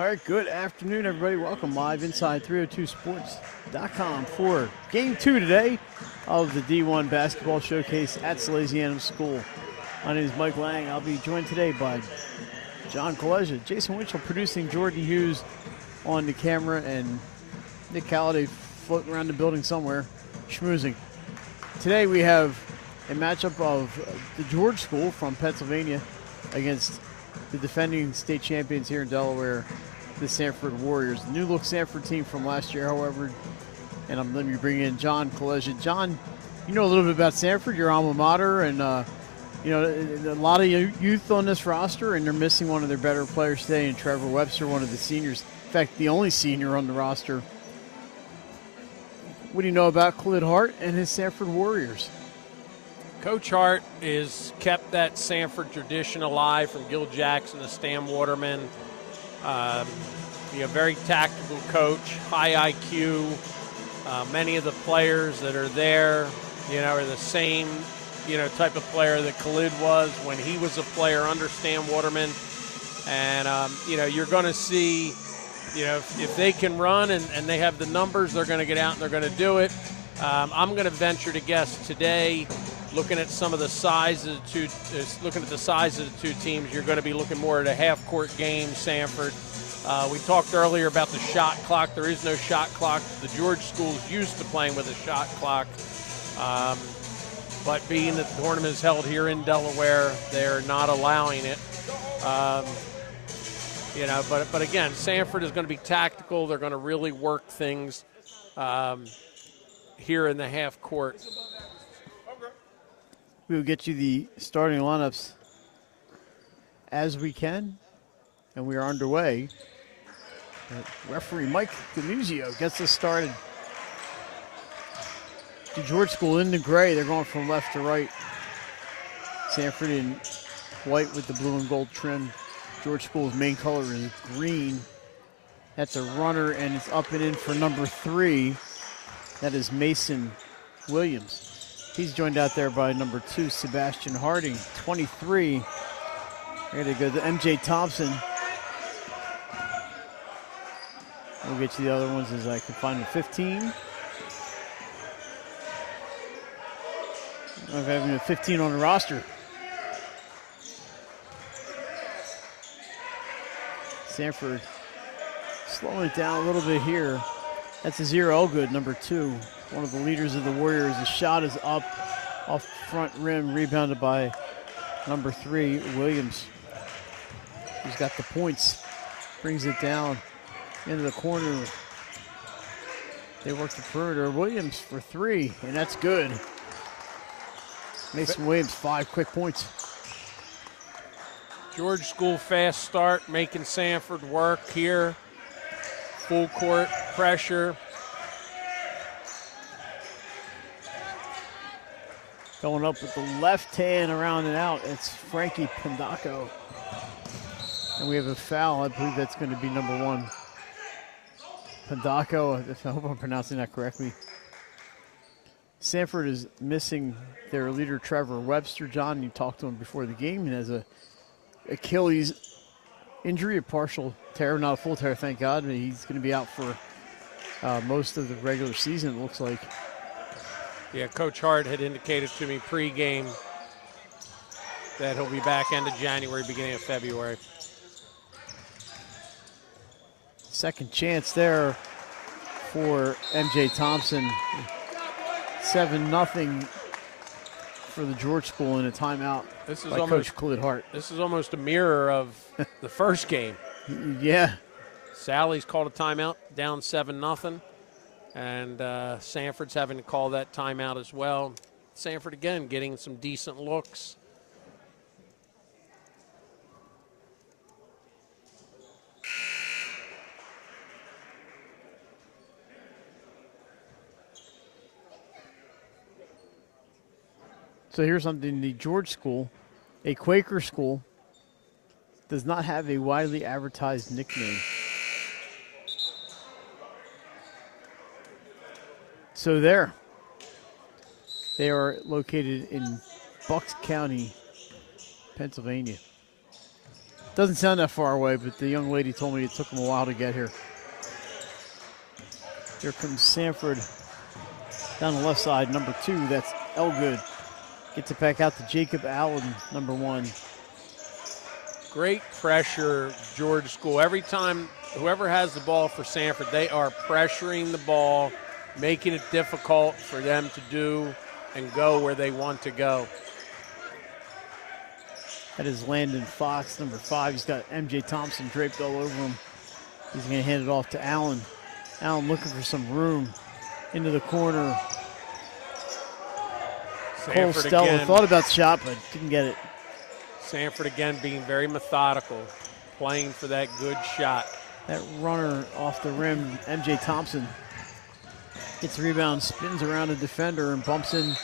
All right, good afternoon, everybody. Welcome live inside 302sports.com for Game 2 today of the D1 Basketball Showcase at Salesianum School. My name is Mike Lang. I'll be joined today by John Colegia, Jason Winchell producing, Jordan Hughes on the camera, and Nick Halliday floating around the building somewhere, schmoozing. Today we have a matchup of the George School from Pennsylvania against the defending state champions here in Delaware, the Sanford Warriors. The new look Sanford team from last year, however, and I'm letting you bring in John Colegia. John, you know a little bit about Sanford, your alma mater, and you know, a lot of youth on this roster, and they're missing one of their better players today, and Trevor Webster, one of the seniors. In fact, the only senior on the roster. What do you know about Khalid Hart and his Sanford Warriors? Coach Hart has kept that Sanford tradition alive from Gil Jackson to Stan Waterman. Very tactical coach, high IQ. Many of the players that are there, are the same, type of player that Khalid was when he was a player under Stan Waterman. And, you're going to see, if they can run and they have the numbers, they're going to get out and they're going to do it. I'm going to venture to guess today, looking at some of the size of the two teams, you're going to be looking more at a half-court game, Sanford. We talked earlier about the shot clock. There is no shot clock. The George School's used to playing with a shot clock. But being that the tournament is held here in Delaware, they're not allowing it. But again, Sanford is going to be tactical. They're going to really work things here in the half court. We will get you the starting lineups as we can, and we are underway. Referee Mike Denuzio gets us started. The George School in the gray. They're going from left to right. Sanford in white with the blue and gold trim. George School's main color is green. That's a runner, and it's up and in for number 3. That is Mason Williams. He's joined out there by number 2, Sebastian Harding, 23. We're going to go to MJ Thompson. We'll get you the other ones as I can find them. 15. I'm having a 15 on the roster. Sanford slowing it down a little bit here. That's a Zero Elgood, number 2. One of the leaders of the Warriors. The shot is up off front rim, rebounded by number 3, Williams. He's got the points. Brings it down into the corner. They work the perimeter. Williams for 3, and that's good. Mason Williams, 5 quick points. George School fast start, making Sanford work here. Full court pressure. Going up with the left hand around and out. It's Frankie Pendaco. And we have a foul. I believe that's going to be number 1. Pendaco, I hope I'm pronouncing that correctly. Sanford is missing their leader, Trevor Webster. John, you talked to him before the game. He has a Achilles injury, a partial tear, not a full tear, thank God. He's going to be out for most of the regular season, it looks like. Yeah, Coach Hart had indicated to me pregame that he'll be back end of January, beginning of February. Second chance there for MJ Thompson. 7-0 for the George School in a timeout by Coach Khalid Hart. This is almost a mirror of the first game. Yeah. Sally's called a timeout, down 7-0. And Sanford's having to call that timeout as well. Sanford, again, getting some decent looks. So here's something. The George School, a Quaker school, does not have a widely advertised nickname. So there. They are located in Bucks County, Pennsylvania. Doesn't sound that far away, but the young lady told me it took them a while to get here. Here comes Sanford down the left side, number 2. That's Elgood. Gets it back out to Jacob Allen, number 1. Great pressure, George School. Every time whoever has the ball for Sanford, they are pressuring the ball, making it difficult for them to do and go where they want to go. That is Landon Fox, number 5. He's got MJ Thompson draped all over him. He's going to hand it off to Allen. Allen looking for some room into the corner. Cole Stella thought about the shot, but didn't get it. Sanford again being very methodical, playing for that good shot. That runner off the rim, MJ Thompson, gets the rebound, spins around a defender, and bumps in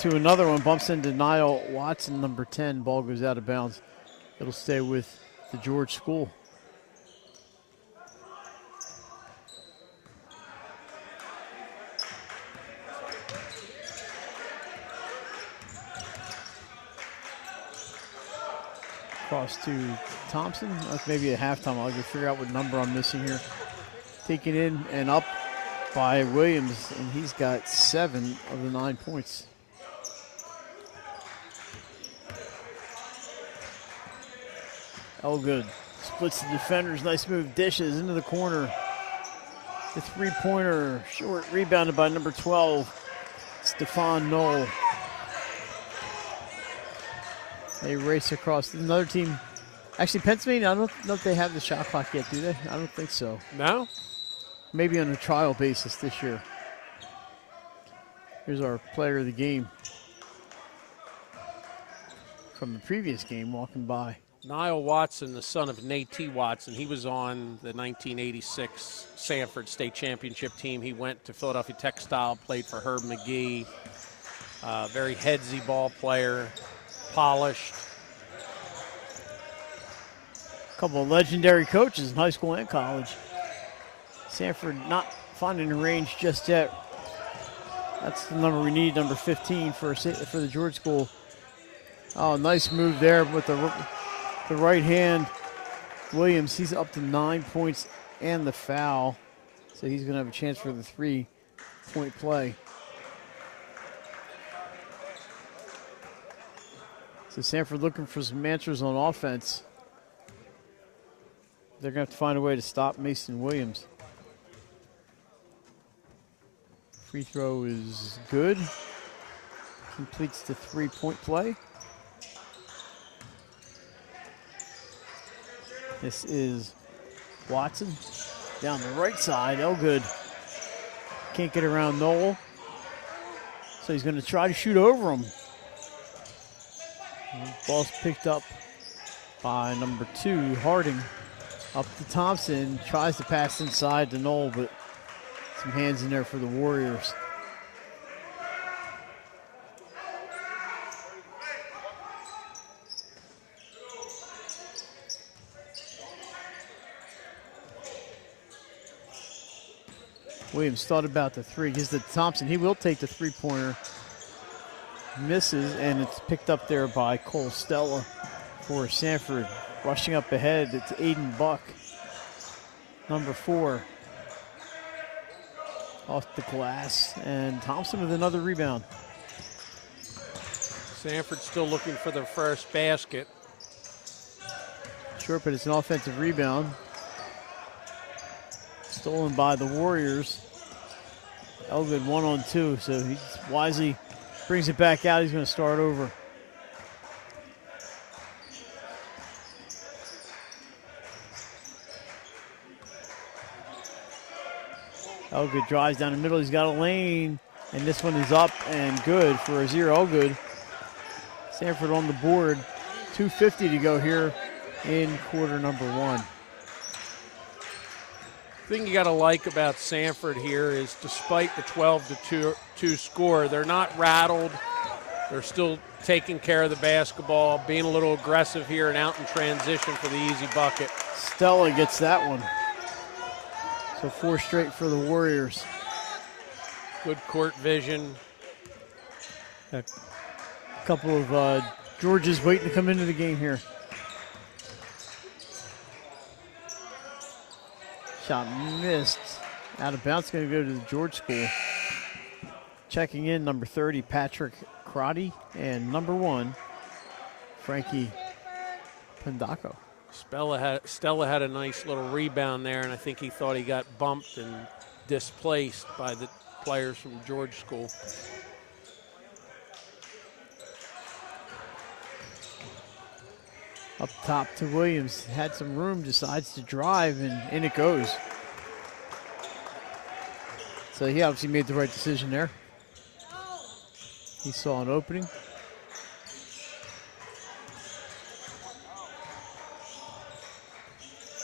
to another one. Bumps into Niall Watson, number 10. Ball goes out of bounds. It'll stay with the George School. Cross to Thompson. That's maybe at halftime. I'll go figure out what number I'm missing here. Taken in and up by Williams, and he's got 7 of the 9 points. Elgood splits the defenders. Nice move. Dishes into the corner. The three-pointer short, rebounded by number 12, Stephon Knoll. They race across. Another team. Actually, Pennsylvania, I don't know if they have the shot clock yet, do they? I don't think so. No? Maybe on a trial basis this year. Here's our player of the game from the previous game walking by. Niall Watson, the son of Nate T. Watson. He was on the 1986 Sanford State Championship team. He went to Philadelphia Textile, played for Herb McGee. Very headsy ball player. Polished. A couple of legendary coaches in high school and college. Sanford not finding the range just yet. That's the number we need, number 15 for the George School. Oh, nice move there with the right hand. Williams, he's up to 9 points and the foul. So he's going to have a chance for the 3-point play. So Sanford looking for some answers on offense. They're going to have to find a way to stop Mason Williams. Free throw is good. Completes the 3-point play. This is Watson down the right side. Elgood can't get around Knoll. So he's going to try to shoot over him. Ball's picked up by number 2, Harding. Up to Thompson, tries to pass inside to Knoll, but some hands in there for the Warriors. Williams thought about the 3, gives it to Thompson. He will take the 3-pointer. Misses, and it's picked up there by Cole Stella for Sanford. Rushing up ahead, it's Aiden Buck, number 4. Off the glass, and Thompson with another rebound. Sanford still looking for their first basket. Sure, but it's an offensive rebound. Stolen by the Warriors. Elgood 1-on-2, so he wisely brings it back out. He's going to start over. Elgood drives down the middle. He's got a lane, and this one is up and good for a 0. Elgood. Sanford on the board. 2:50 to go here in quarter number 1. The thing you got to like about Sanford here is despite the 12-2 score, they're not rattled. They're still taking care of the basketball, being a little aggressive here and out in transition for the easy bucket. Stella gets that one. So 4 straight for the Warriors. Good court vision. A couple of Georges waiting to come into the game here. Shot missed. Out of bounds, going to go to the George School. Checking in, number 30, Patrick Crotty, and number 1, Frankie Pendaco. Stella had a nice little rebound there, and I think he thought he got bumped and displaced by the players from George School. Up top to Williams, had some room, decides to drive, and in it goes. So he obviously made the right decision there. He saw an opening.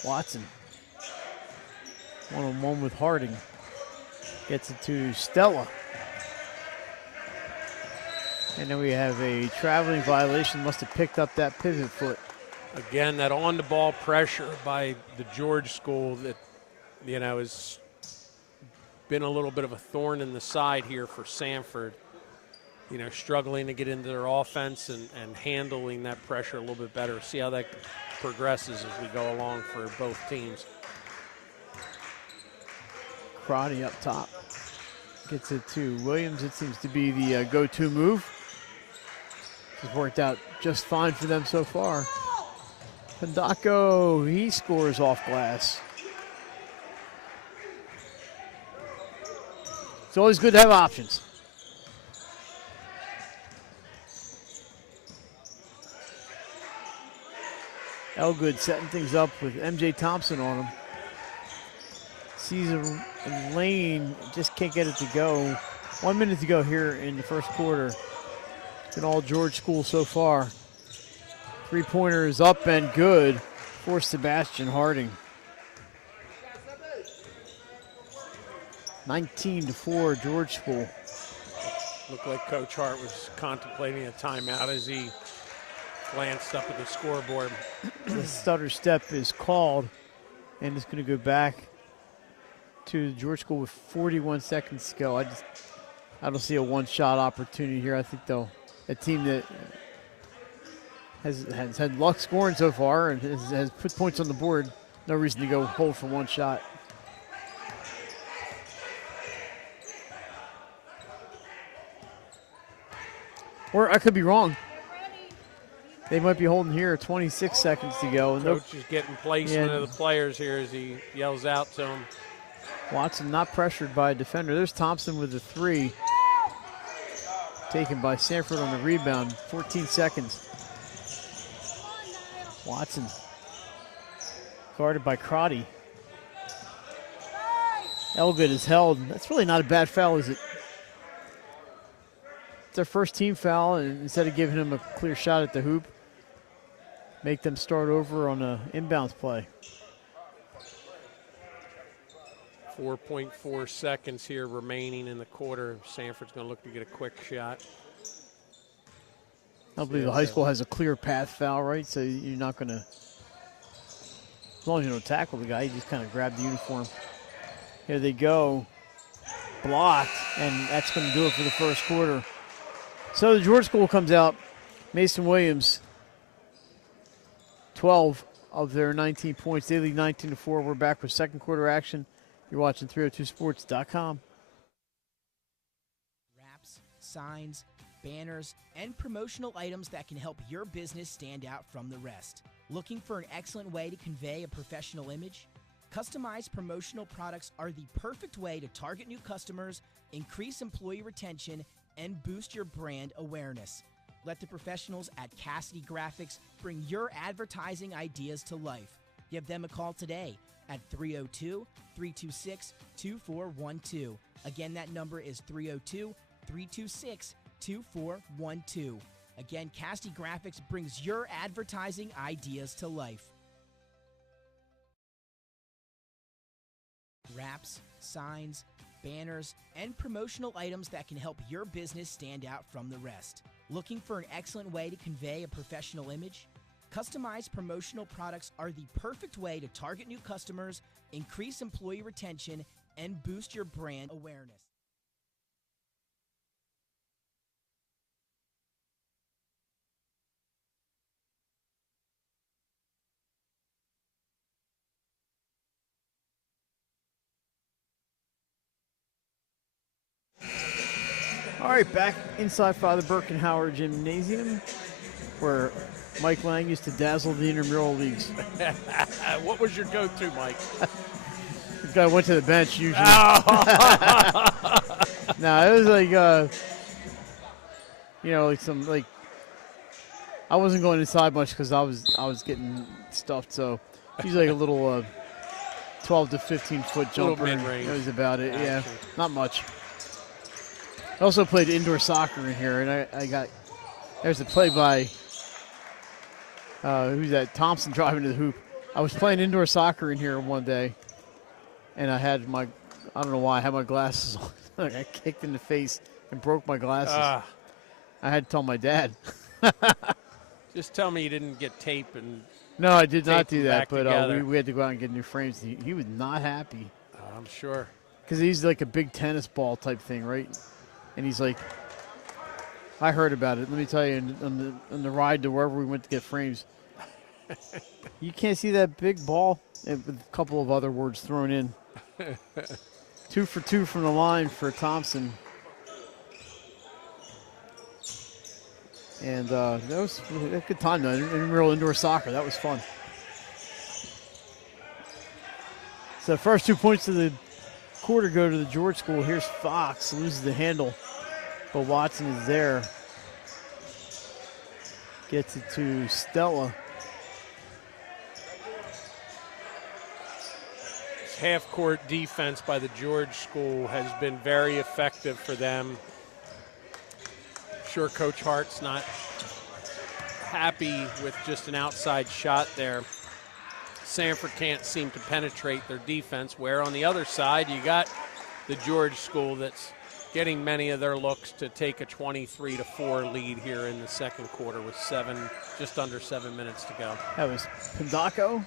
Watson, one-on-one with Harding. Gets it to Stella. And then we have a traveling violation, must have picked up that pivot foot. Again, that on-the-ball pressure by the George School that, has been a little bit of a thorn in the side here for Sanford. Struggling to get into their offense and handling that pressure a little bit better. See how that progresses as we go along for both teams. Crotty up top. Gets it to Williams. It seems to be the go-to move. It's worked out just fine for them so far. Pendaco, he scores off glass. It's always good to have options. Elgood setting things up with MJ Thompson on him. Sees a lane, just can't get it to go. 1 minute to go here in the first quarter. It's been all George School so far. Three-pointer is up and good for Sebastian Harding. 19-4 George School. Looked like Coach Hart was contemplating a timeout as he glanced up at the scoreboard. The stutter step is called, and it's going to go back to George School with 41 seconds to go. I don't see a one-shot opportunity here. I think though a team that has had luck scoring so far and has put points on the board, no reason to go hold for one shot. Or I could be wrong. They might be holding here 26 seconds to go. And Coach is getting placement of the players here as he yells out to them. Watson not pressured by a defender. There's Thompson with the three. Taken by Sanford on the rebound. 14 seconds. Watson guarded by Crotty. Elgood is held. That's really not a bad foul, is it? It's their first team foul, and instead of giving him a clear shot at the hoop, make them start over on an inbounds play. 4.4 seconds here remaining in the quarter. Sanford's going to look to get a quick shot. I believe the high school has a clear path foul, right? So you're not going to, as long as you don't tackle the guy, you just kind of grab the uniform. Here they go. Blocked, and that's going to do it for the first quarter. So the George School comes out. Mason Williams, 12 of their 19 points. They lead 19-4. We're back with second quarter action. You're watching 302sports.com. Wraps, signs, banners, and promotional items that can help your business stand out from the rest. Looking for an excellent way to convey a professional image? Customized promotional products are the perfect way to target new customers, increase employee retention, and boost your brand awareness. Let the professionals at Cassidy Graphics bring your advertising ideas to life. Give them a call today at 302-326-2412. Again, that number is 302-326-2412. Again, Cassidy Graphics brings your advertising ideas to life. Wraps, signs, banners, and promotional items that can help your business stand out from the rest. Looking for an excellent way to convey a professional image? Customized promotional products are the perfect way to target new customers, increase employee retention, and boost your brand awareness. All right, back inside Father Birkenhauer Gymnasium, where Mike Lang used to dazzle the intramural leagues. What was your go-to, Mike? The guy went to the bench usually. Oh. No, it was like, like I wasn't going inside much because I was getting stuffed. So usually like a little 12 to 15 foot jumper. Mid-range. That was about it. Action. Yeah, not much. I also played indoor soccer in here, and there's a play by who's that? Thompson driving to the hoop. I was playing indoor soccer in here one day, and I don't know why I had my glasses on. I got kicked in the face and broke my glasses. I had to tell my dad. Just tell me you didn't get tape and. No, I did not do that, back but together. we had to go out and get new frames. He was not happy. I'm sure. Because he's like a big tennis ball type thing, right? And he's like, I heard about it. Let me tell you, on the ride to wherever we went to get frames, you can't see that big ball with a couple of other words thrown in. 2 for 2 from the line for Thompson. And that was a good time, though. In real indoor soccer, that was fun. So the first 2 points of the quarter go to the George School. Here's Fox, loses the handle, but Watson is there. Gets it to Stella. Half-court defense by the George School has been very effective for them. Sure, Coach Hart's not happy with just an outside shot there. Sanford can't seem to penetrate their defense, where on the other side you got the George School that's getting many of their looks to take a 23-4 lead here in the second quarter with just under 7 minutes to go. That was Pindako.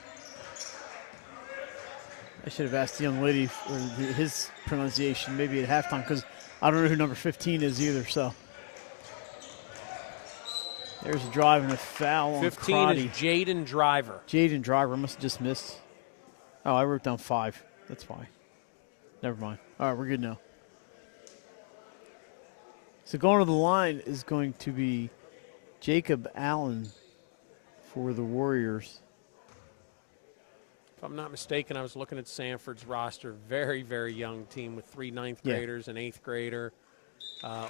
I should have asked the young lady for his pronunciation maybe at halftime, because I don't know who number 15 is either. So there's a drive and a foul on 15 Crotty. is Jaden Driver. Jaden Driver must have just missed. Oh, I wrote down 5. That's fine. Never mind. All right, we're good now. So going to the line is going to be Jacob Allen for the Warriors. If I'm not mistaken, I was looking at Sanford's roster. Very, very young team with 3 ninth graders, an 8th grader.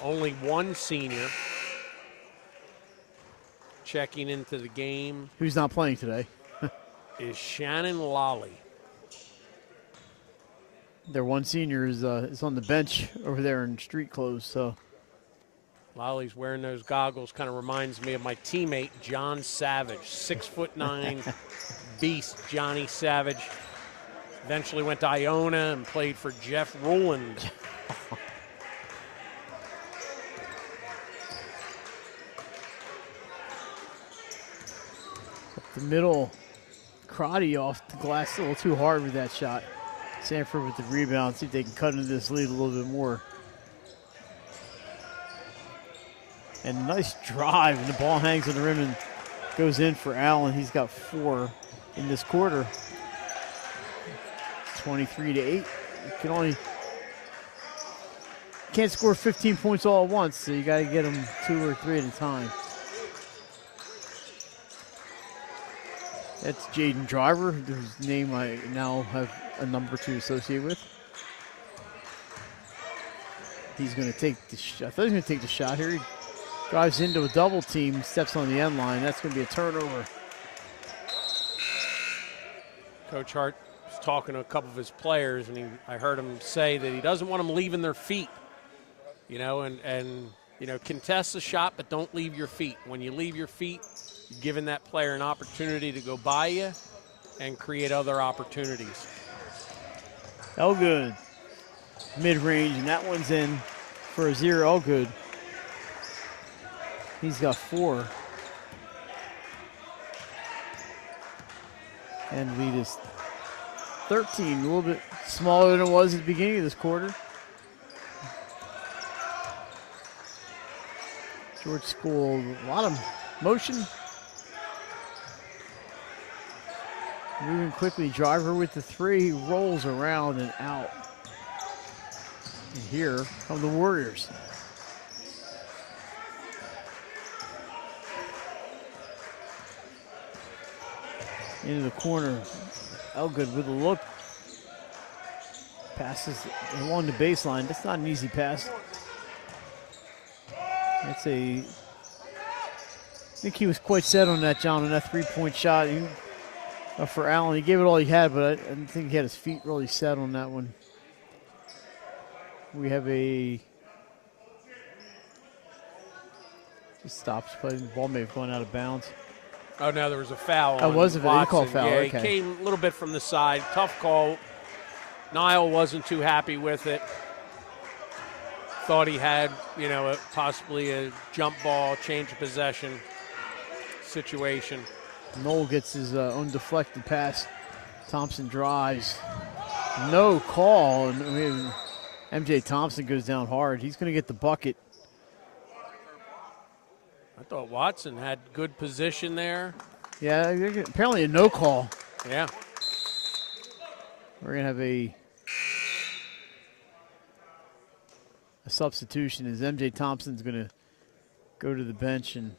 Only 1 senior checking into the game. Who's not playing today? Is Shannon Lolly. Their 1 senior is on the bench over there in street clothes. So Lolly's wearing those goggles. Kind of reminds me of my teammate, John Savage, 6'9", beast Johnny Savage. Eventually went to Iona and played for Jeff Ruland. up the middle, Crotty off the glass a little too hard with that shot. Sanford with the rebound. See if they can cut into this lead a little bit more. And nice drive, and the ball hangs on the rim and goes in for Allen. He's got 4 in this quarter. 23-8. You can't score 15 points all at once, so you got to get them 2 or 3 at a time. That's Jaden Driver, whose name I now have a number to associate with. He's going to take the shot. I thought he was going to take the shot here. He drives into a double team, steps on the end line. That's going to be a turnover. Coach Hart was talking to a couple of his players, and I heard him say that he doesn't want them leaving their feet. And contest the shot, but don't leave your feet. When you leave your feet, you're giving that player an opportunity to go by you and create other opportunities. Oh, good. Mid-range, and that one's in for a 0. Oh, good. He's got 4. And lead is 13, a little bit smaller than it was at the beginning of this quarter. George School, a lot of motion. Moving quickly, Driver with the 3, rolls around and out. And here come the Warriors. into the corner. Elgood with a look. Passes along the baseline. That's not an easy pass. That's I think he was quite set on that, John, on that three-point shot for Allen. He gave it all he had, but I didn't think he had his feet really set on that one. We have just stops play. The ball may have gone out of bounds. Oh, no, there was a foul. Oh, was it? They Watson. called foul. Yeah, Okay. He came a little bit from the side. Tough call. Niall wasn't too happy with it. Thought he had, possibly a jump ball, change of possession situation. Noel gets his own deflected pass. Thompson drives. No call. And MJ Thompson goes down hard. He's going to get the bucket. I thought Watson had good position there. Yeah, apparently a no call. Yeah. We're going to have a substitution as MJ Thompson's going to go to the bench, and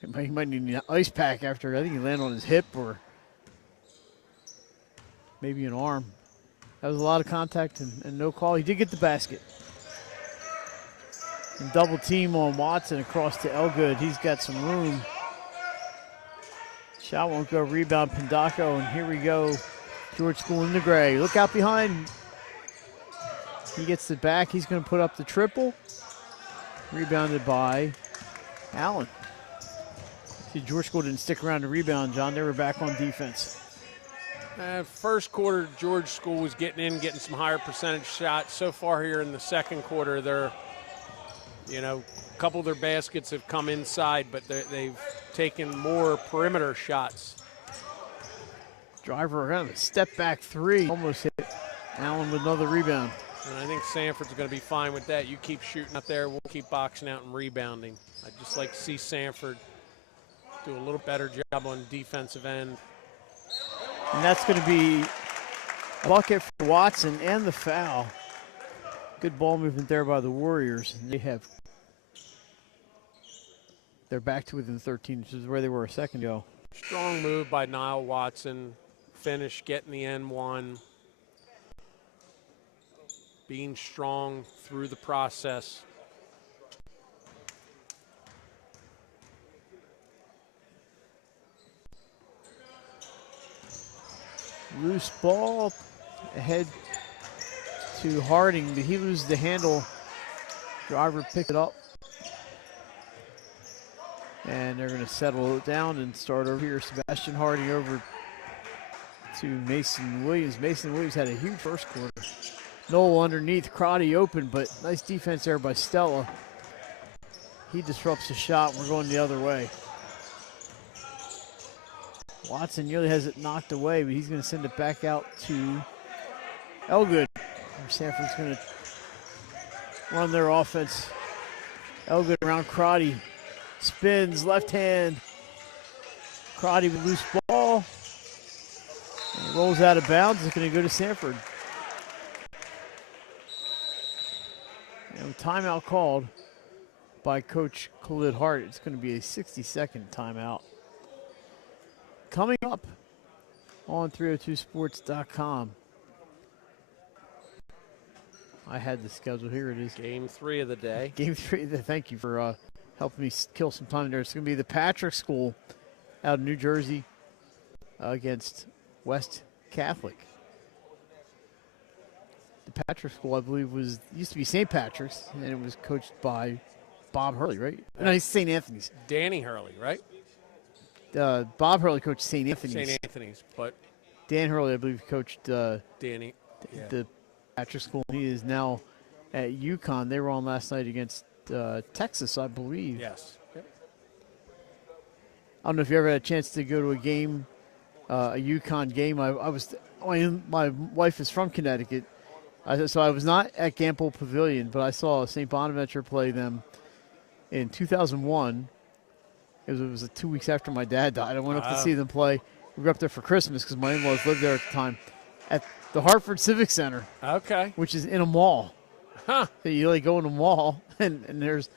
he might need an ice pack after. I think he landed on his hip or maybe an arm. That was a lot of contact and no call. He did get the basket. And double team on Watson across to Elgood. He's got some room. Shot won't go. Rebound Pindako, and here we go. George School in the gray. Look out behind. He gets it back. He's going to put up the triple. Rebounded by Allen. See, George School didn't stick around to rebound, John. They were back on defense. First quarter, George School was getting some higher percentage shots. So far here in the second quarter, they're, a couple of their baskets have come inside, but they've taken more perimeter shots. Driver, kind of a step back three. Almost hit Allen with another rebound. And I think Sanford's going to be fine with that. You keep shooting out there, we'll keep boxing out and rebounding. I'd just like to see Sanford do a little better job on defensive end. And that's going to be a bucket for Watson and the foul. Good ball movement there by the Warriors. And they're back to within 13, which is where they were a second ago. Strong move by Niall Watson. Finish, getting the N1. Being strong through the process. Loose ball ahead to Harding, but he loses the handle. Driver picked it up. And they're going to settle it down and start over here. Sebastian Harding over to Mason Williams. Mason Williams had a huge first quarter. Noel underneath, Crotty open, but nice defense there by Stella. He disrupts the shot. We're going the other way. Watson nearly has it knocked away, but he's going to send it back out to Elgood. Sanford's going to run their offense. Elgood around Crotty. Spins, left hand. Crotty with loose ball. And rolls out of bounds. It's going to go to Sanford. And timeout called by Coach Khalid Hart. It's going to be a 60-second timeout. Coming up on 302sports.com. I had the schedule. Here it is. Game 3 of the day. Game 3. Thank you for helping me kill some time there. It's going to be the Patrick School out of New Jersey against West Catholic. The Patrick School, I believe, used to be St. Patrick's, and it was coached by Bob Hurley, right? No, he's St. Anthony's. Danny Hurley, right? Bob Hurley coached St. Anthony's. St. Anthony's, but Dan Hurley, I believe, coached Danny. The Patrick School. He is now at UConn. They were on last night against Texas, I believe. Yes. Yep. I don't know if you ever had a chance to go to a game, a UConn game. My wife is from Connecticut, so I was not at Gamble Pavilion, but I saw St. Bonaventure play them in 2001. It was 2 weeks after my dad died. I went up to see them play. We were up there for Christmas because my in-laws lived there at the time at the Hartford Civic Center. Okay. Which is in a mall. Huh. So you go in a mall, and there's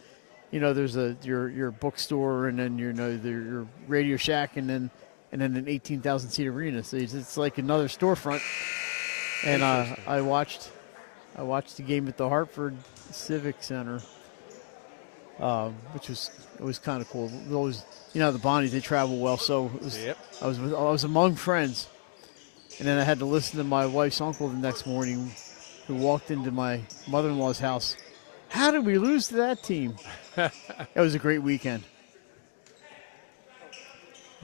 there's your bookstore, and then your Radio Shack, and then an 18,000 seat arena. So it's like another storefront. And I watched the game at the Hartford Civic Center, which was kind of cool. It always, the Bonnies, they travel well, so it was, Yep. I was among friends, and then I had to listen to my wife's uncle the next morning, who walked into my mother-in-law's house. How did we lose to that team? It was a great weekend.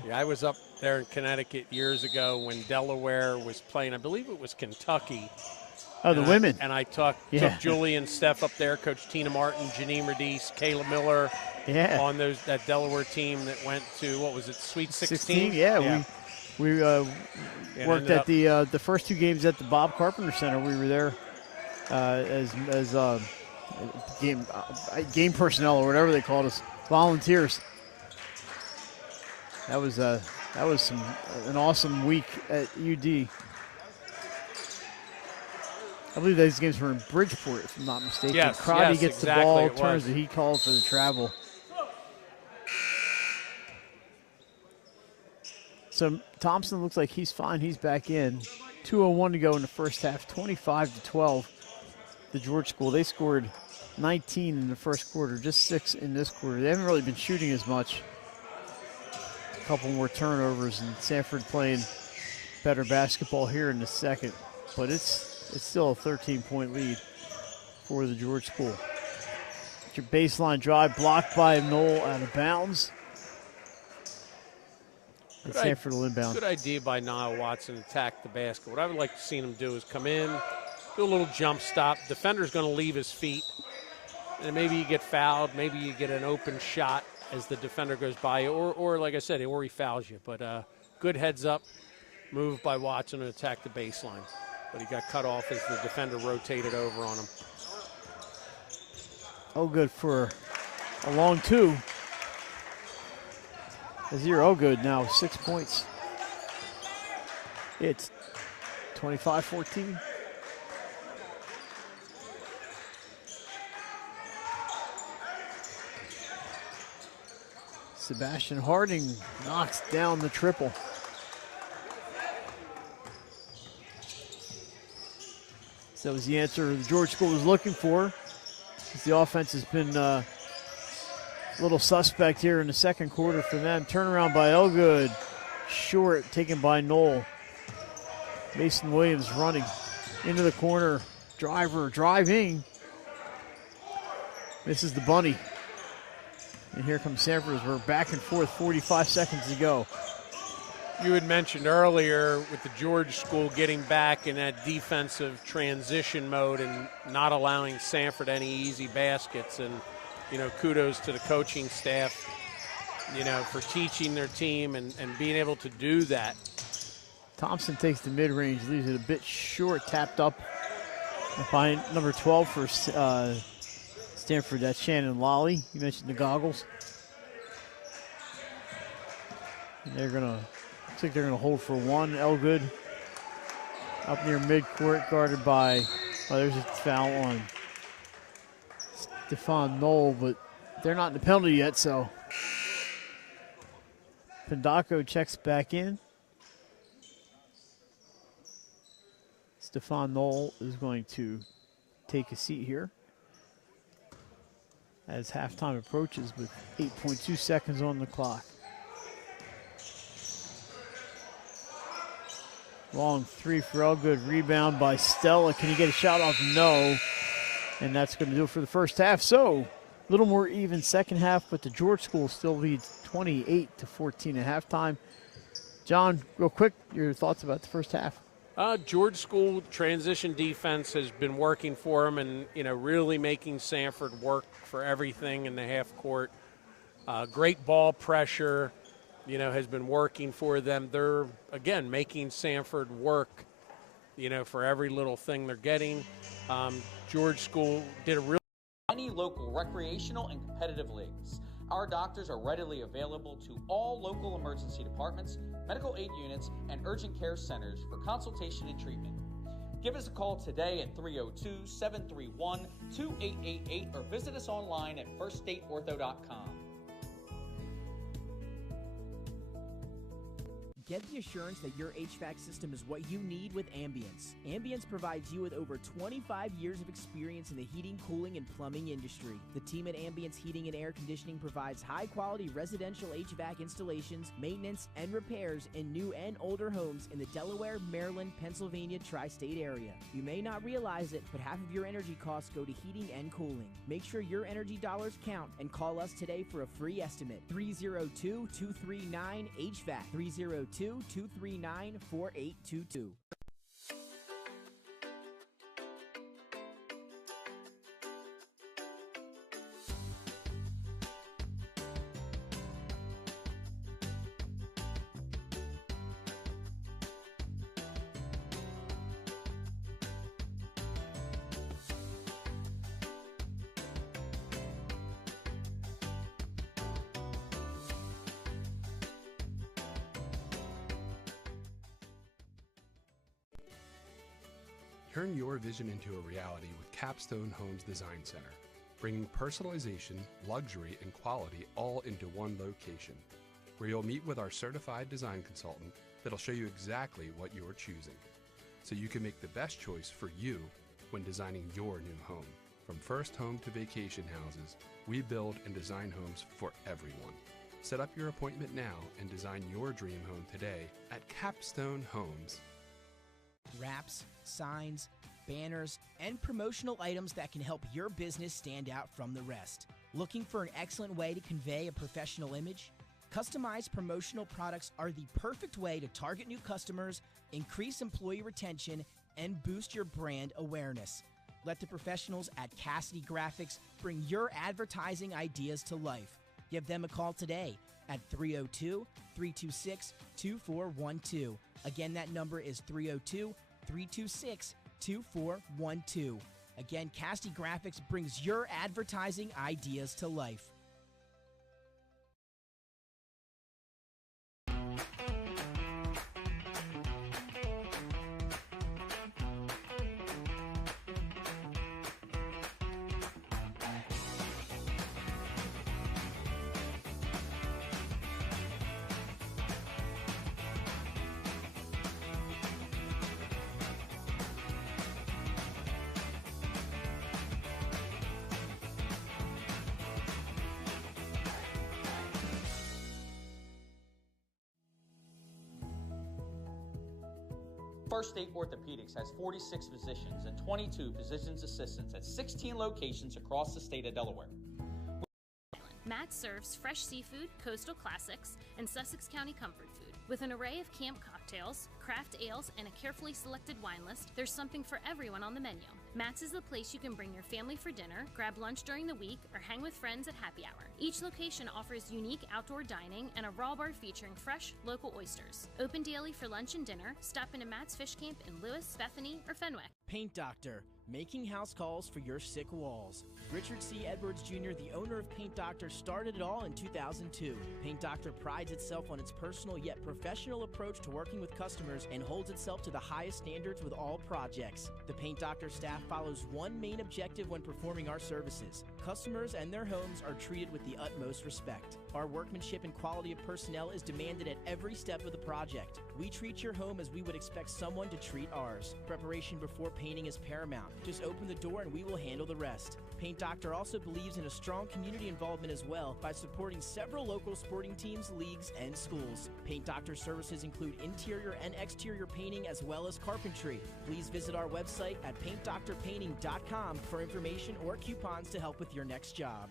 Yeah, I was up there in Connecticut years ago when Delaware was playing. I believe it was Kentucky. Oh, the women. And I took Julie and Steph up there, Coach Tina Martin, Janine Radice, Kayla Miller on that Delaware team that went to, what was it, Sweet 16? Yeah. We worked at the first two games at the Bob Carpenter Center. We were there as game personnel, or whatever they called us, volunteers. That was an awesome week at UD. I believe those games were in Bridgeport, if I'm not mistaken. Yes, Crotty gets exactly, the ball, it turns was. it. He called for the travel. So Thompson looks like he's fine. He's back in. 2:01 to go in the first half. 25-12. The George School. They scored 19 in the first quarter, just 6 in this quarter. They haven't really been shooting as much. A couple more turnovers, and Sanford playing better basketball here in the second. But it's still a 13-point lead for the George School. Your baseline drive blocked by Knoll out of bounds. And Sanford will inbound. Good idea by Niall Watson to attack the basket. What I would like to see him do is come in, do a little jump stop. Defender's going to leave his feet. And maybe you get fouled. Maybe you get an open shot as the defender goes by you. Or like I said, or he fouls you. But good heads up move by Watson to attack the baseline. But he got cut off as the defender rotated over on him. Oh, good for a long two. Azir Ogood now 6 points. It's 25-14. Sebastian Harding knocks down the triple. So that was the answer the George School was looking for. The offense has been a little suspect here in the second quarter for them. Turnaround by Elgood. Short, taken by Knoll. Mason Williams running into the corner. Driver driving. Misses the bunny. And here comes Sanford as we're back and forth, 45 seconds to go. You had mentioned earlier with the George School getting back in that defensive transition mode and not allowing Sanford any easy baskets. And, kudos to the coaching staff, for teaching their team and being able to do that. Thompson takes the mid-range, leaves it a bit short, tapped up by number 12 for Stanford. That's Shannon Lolly. You mentioned the goggles. And looks like they're gonna hold for one. Elgood up near midcourt, guarded by, there's a foul on Stephon Knoll, but they're not in the penalty yet, so Pendaco checks back in. Stephon Knoll is going to take a seat here as halftime approaches with 8.2 seconds on the clock. Long three for Elgood. Rebound by Stella. Can he get a shot off? No. And that's going to do it for the first half. So a little more even second half, but the George School still leads 28-14 at halftime. John, real quick, your thoughts about the first half? George School transition defense has been working for them and, really making Sanford work for everything in the half court. Great ball pressure, has been working for them. They're, again, making Sanford work, for every little thing they're getting. George School did a real Any local recreational and competitive leagues. Our doctors are readily available to all local emergency departments, medical aid units, and urgent care centers for consultation and treatment. Give us a call today at 302-731-2888 or visit us online at firststateortho.com. Get the assurance that your HVAC system is what you need with Ambience. Ambience provides you with over 25 years of experience in the heating, cooling, and plumbing industry. The team at Ambience Heating and Air Conditioning provides high-quality residential HVAC installations, maintenance, and repairs in new and older homes in the Delaware, Maryland, Pennsylvania tri-state area. You may not realize it, but half of your energy costs go to heating and cooling. Make sure your energy dollars count and call us today for a free estimate. 302-239-HVAC. 302-239-4822. Turn your vision into a reality with Capstone Homes Design Center, bringing personalization, luxury, and quality all into one location, where you'll meet with our certified design consultant that'll show you exactly what you're choosing, so you can make the best choice for you when designing your new home. From first home to vacation houses, we build and design homes for everyone. Set up your appointment now and design your dream home today at Capstone Homes. Wraps, signs, banners, and promotional items that can help your business stand out from the rest. Looking for an excellent way to convey a professional image? Customized promotional products are the perfect way to target new customers, increase employee retention, and boost your brand awareness. Let the professionals at Cassidy Graphics bring your advertising ideas to life. Give them a call today at 302-326-2412. Again, that number is 302-326-2412. Again, Cassidy Graphics brings your advertising ideas to life. First State Orthopedics has 46 physicians and 22 physician's assistants at 16 locations across the state of Delaware. Matt serves fresh seafood, coastal classics, and Sussex County comfort food. With an array of camp cocktails, craft ales, and a carefully selected wine list, there's something for everyone on the menu. Matt's is the place you can bring your family for dinner, grab lunch during the week, or hang with friends at happy hour. Each location offers unique outdoor dining and a raw bar featuring fresh, local oysters. Open daily for lunch and dinner. Stop into Matt's Fish Camp in Lewis, Bethany, or Fenwick. Paint Doctor, making house calls for your sick walls. Richard C. Edwards Jr., the owner of Paint Doctor, started it all in 2002. Paint Doctor prides itself on its personal yet professional approach to working with customers and holds itself to the highest standards with all projects. The Paint Doctor staff follows one main objective when performing our services. Customers and their homes are treated with the utmost respect. Our workmanship and quality of personnel is demanded at every step of the project. We treat your home as we would expect someone to treat ours. Preparation before painting is paramount. Just open the door and we will handle the rest. Paint Doctor also believes in a strong community involvement as well by supporting several local sporting teams, leagues, and schools. Paint Doctor services include interior and exterior painting as well as carpentry. Please visit our website at paintdoctorpainting.com for information or coupons to help with your next job.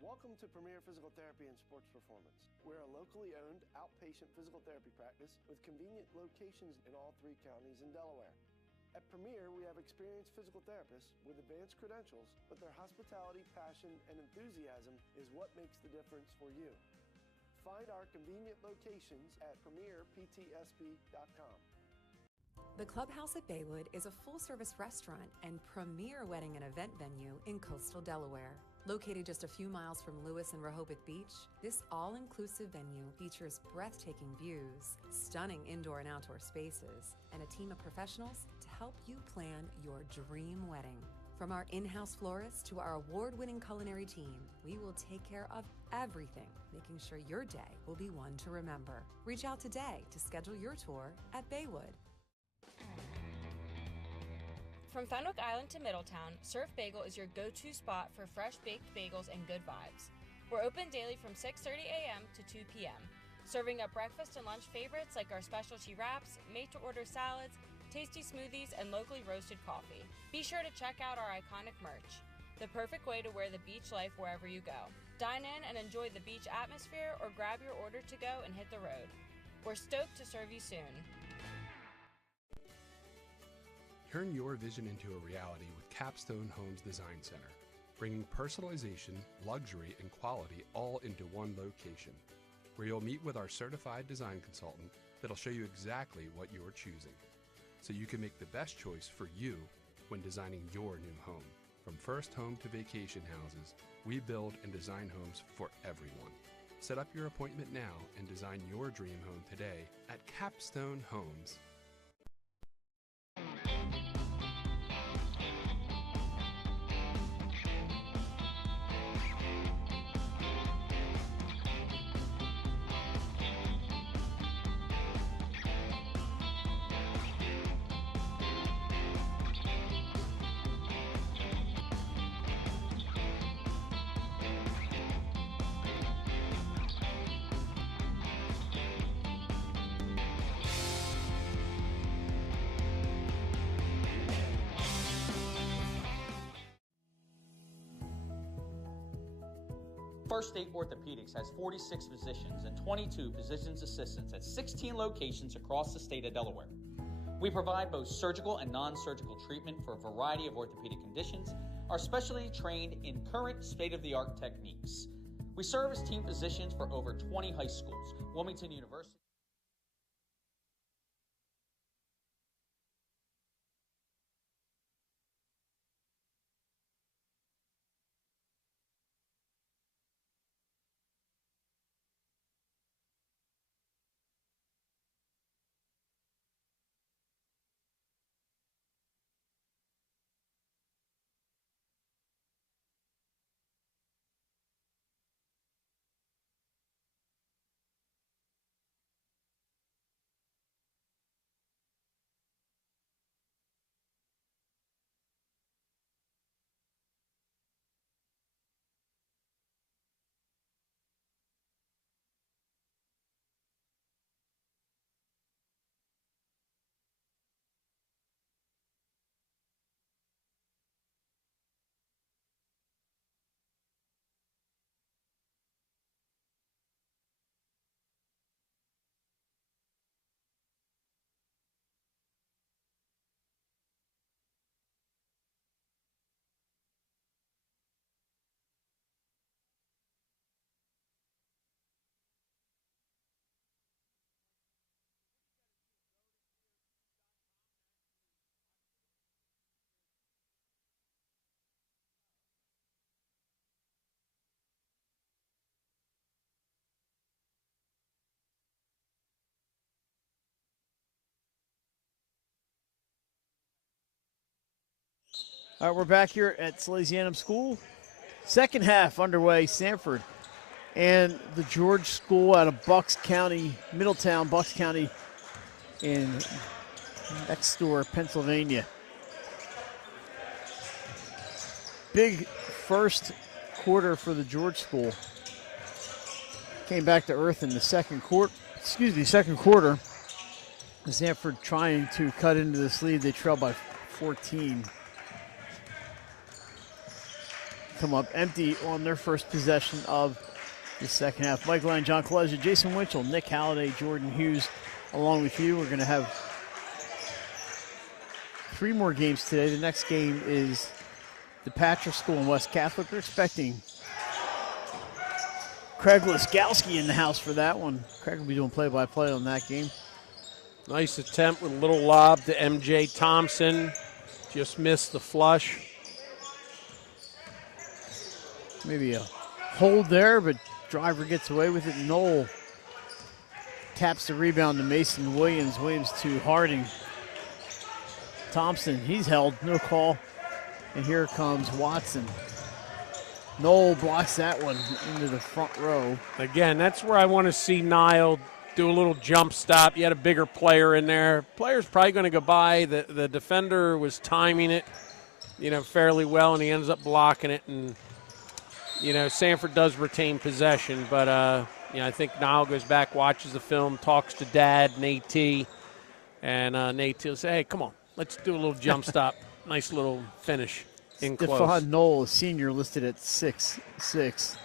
Welcome to Premier Physical Therapy and Sports Performance. We're a locally owned outpatient physical therapy practice with convenient locations in all 3 counties in Delaware. At Premier, we have experienced physical therapists with advanced credentials, but their hospitality, passion, and enthusiasm is what makes the difference for you. Find our convenient locations at premierptsb.com. The Clubhouse at Baywood is a full-service restaurant and premier wedding and event venue in coastal Delaware. Located just a few miles from Lewis and Rehoboth Beach, this all-inclusive venue features breathtaking views, stunning indoor and outdoor spaces, and a team of professionals to help you plan your dream wedding. From our in-house florist to our award-winning culinary team, we will take care of everything, making sure your day will be one to remember. Reach out today to schedule your tour at Baywood. From Fenwick Island to Middletown, Surf Bagel is your go-to spot for fresh baked bagels and good vibes. We're open daily from 6:30 a.m. to 2 p.m., serving up breakfast and lunch favorites like our specialty wraps, made-to-order salads, tasty smoothies, and locally roasted coffee. Be sure to check out our iconic merch, the perfect way to wear the beach life wherever you go. Dine in and enjoy the beach atmosphere or grab your order to go and hit the road. We're stoked to serve you soon. Turn your vision into a reality with Capstone Homes Design Center, bringing personalization, luxury, and quality all into one location, where you'll meet with our certified design consultant that'll show you exactly what you're choosing, so you can make the best choice for you when designing your new home. From first home to vacation houses, we build and design homes for everyone. Set up your appointment now and design your dream home today at Capstone Homes. First State Orthopedics has 46 physicians and 22 physician's assistants at 16 locations across the state of Delaware. We provide both surgical and non-surgical treatment for a variety of orthopedic conditions, are specially trained in current state-of-the-art techniques. We serve as team physicians for over 20 high schools, Wilmington University. All right, we're back here at Salesianum School. Second half underway, Sanford and the George School out of Bucks County, Middletown, Bucks County in next door, Pennsylvania. Big first quarter for the George School. Came back to earth in the second quarter. Sanford trying to cut into this lead. They trail by 14. Come up empty on their first possession of the second half. Mike Lang, John Collegia, Jason Winchell, Nick Halliday, Jordan Hughes, along with you. We're going to have 3 more games today. The next game is the Patrick School and West Catholic. We're expecting Craig Liskowski in the house for that one. Craig will be doing play-by-play on that game. Nice attempt with a little lob to MJ Thompson. Just missed the flush. Maybe a hold there, but driver gets away with it. Knoll taps the rebound to Mason Williams. Williams to Harding. Thompson, he's held, no call. And here comes Watson. Knoll blocks that one into the front row. Again, that's where I want to see Nile do a little jump stop. You had a bigger player in there. Player's probably going to go by. The defender was timing it, fairly well, and he ends up blocking it. And, Sanford does retain possession. But, I think Nile goes back, watches the film, talks to Dad, Nate, and Nate will say, hey, come on, let's do a little jump stop. Nice little finish in close. Stephon Knoll, senior, listed at 6'6".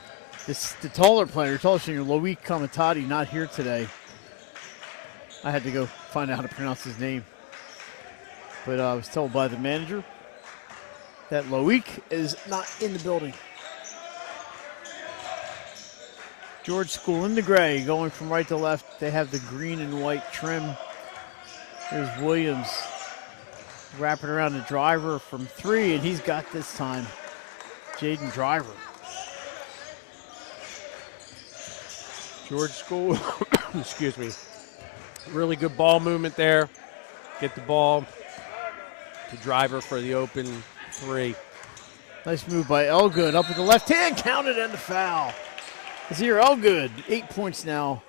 The taller player, taller senior, Loic Kamatati, not here today. I had to go find out how to pronounce his name. But I was told by the manager that Loic is not in the building. George School in the gray, going from right to left. They have the green and white trim. There's Williams wrapping around the driver from 3, and he's got this time. Jaden Driver. George School, excuse me. Really good ball movement there. Get the ball to Driver for the open 3. Nice move by Elgood. Up with the left hand, counted and the foul. Azir Elgood, 8 points now.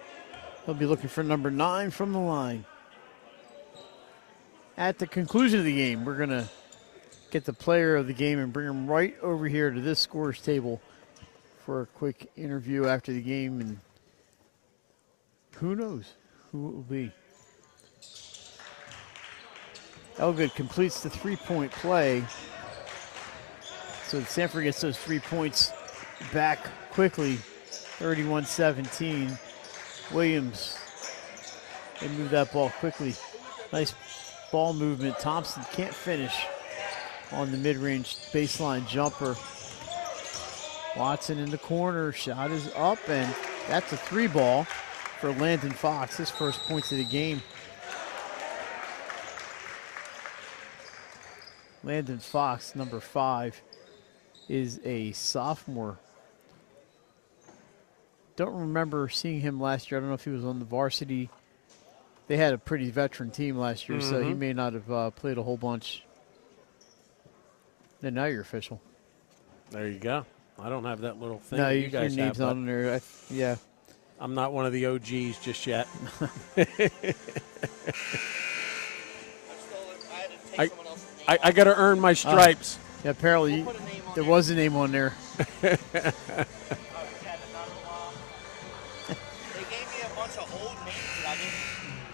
He'll be looking for number 9 from the line. At the conclusion of the game, we're going to get the player of the game and bring him right over here to this scores table for a quick interview after the game. And who knows who it will be. Elgood completes the 3-point play. So Sanford gets those 3 points back quickly, 31-17. Williams, they move that ball quickly. Nice ball movement. Thompson can't finish on the mid-range baseline jumper. Watson in the corner, shot is up, and that's a 3 ball for Landon Fox, his first points of the game. Landon Fox, number 5, is a sophomore. Don't remember seeing him last year. I don't know if he was on the varsity. They had a pretty veteran team last year, so he may not have played a whole bunch. And now you're official. There you go. I don't have that little thing No, that you guys your name's have. not on there. Yeah. I'm not one of the OGs just yet. I got to earn my stripes. Yeah, apparently there was a name on there. They gave me a bunch of old names that I didn't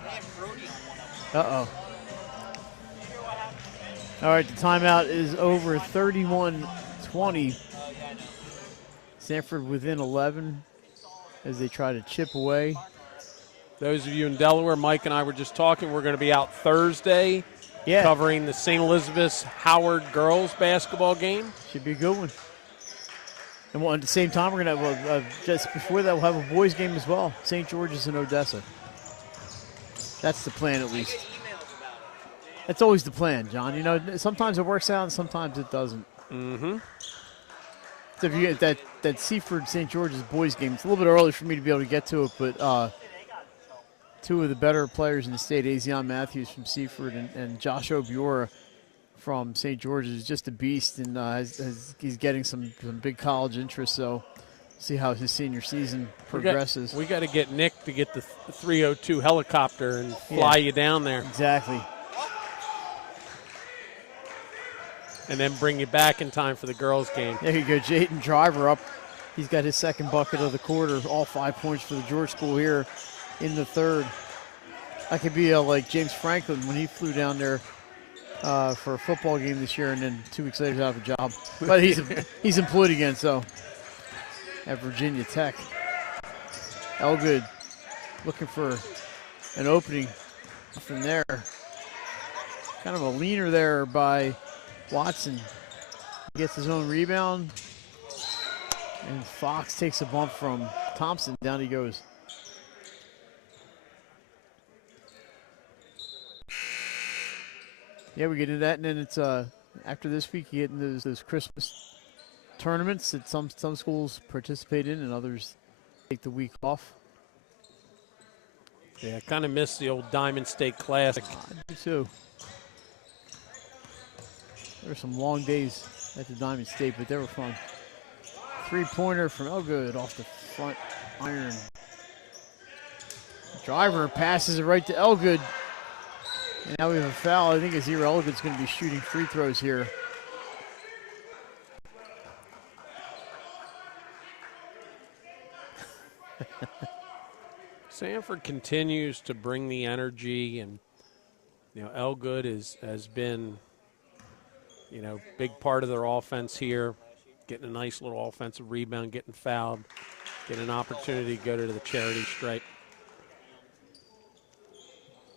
have Brody on one of them. All right, the timeout is over, 31-20. Sanford within 11 as they try to chip away. Those of you in Delaware, Mike and I were just talking, we're going to be out Thursday covering the St. Elizabeth's Howard girls basketball game. Should be a good one. And at the same time, we're going to have, just before that, we'll have a boys game as well. St. George's and Odessa. That's the plan, at least. That's always the plan, John. Sometimes it works out and sometimes it doesn't. Mm-hmm. So if you get that Seaford St. George's boys game, it's a little bit early for me to be able to get to it, but two of the better players in the state, Azion Matthews from Seaford and Josh Obiora from St. George's, is just a beast, and he's getting some big college interest, so see how his senior season progresses. We got to get Nick to get the 302 helicopter and fly you down there. Exactly. And then bring you back in time for the girls' game. There you go, Jaden Driver up. He's got his second bucket of the quarter, all 5 points for the George School here in the third. I could be like James Franklin when he flew down there for a football game this year, and then 2 weeks later he's out of a job. But he's employed again, so at Virginia Tech. Elgood looking for an opening from there. Kind of a leaner there by Watson. Gets his own rebound, and Fox takes a bump from Thompson. Down he goes. Yeah, we get into that, and then it's after this week you get into those Christmas tournaments that some schools participate in and others take the week off. Yeah, I kind of miss the old Diamond State Classic. I do too. There were some long days at the Diamond State, but they were fun. Three-pointer from Elgood off the front iron. Driver passes it right to Elgood. And now we have a foul. I think Azir Elgood's going to be shooting free throws here. Sanford continues to bring the energy, and Elgood has been big part of their offense here, getting a nice little offensive rebound, getting fouled, getting an opportunity to go to the charity stripe.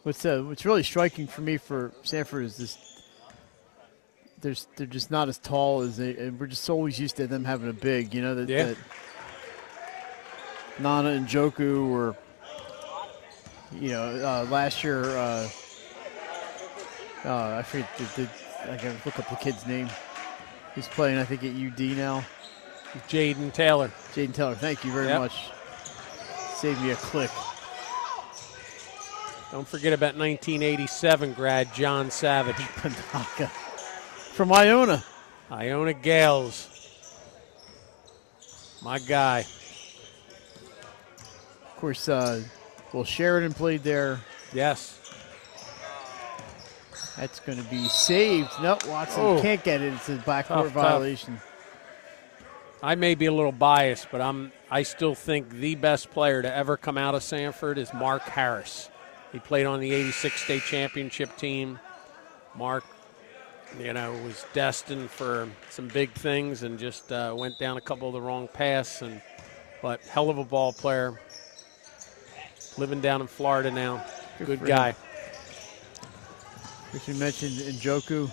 What's really striking for me for Sanford is this. They're just not as tall as they, and we're just always used to them having a big, that Nana and Joku or last year I forget I gotta look up the kid's name. He's playing I think at UD now. Jaden Taylor. Thank you very much. Saved me a click. Don't forget about 1987 grad John Savage. Pandaka. From Iona. Iona Gales. My guy. Of course, Sheridan played there. Yes. That's going to be saved. No, Watson can't get it. It's a backcourt violation. I may be a little biased, but I still think the best player to ever come out of Sanford is Mark Harris. He played on the 86 state championship team. Mark, was destined for some big things and just went down a couple of the wrong paths. But hell of a ball player. Living down in Florida now. Good guy. As you mentioned, Njoku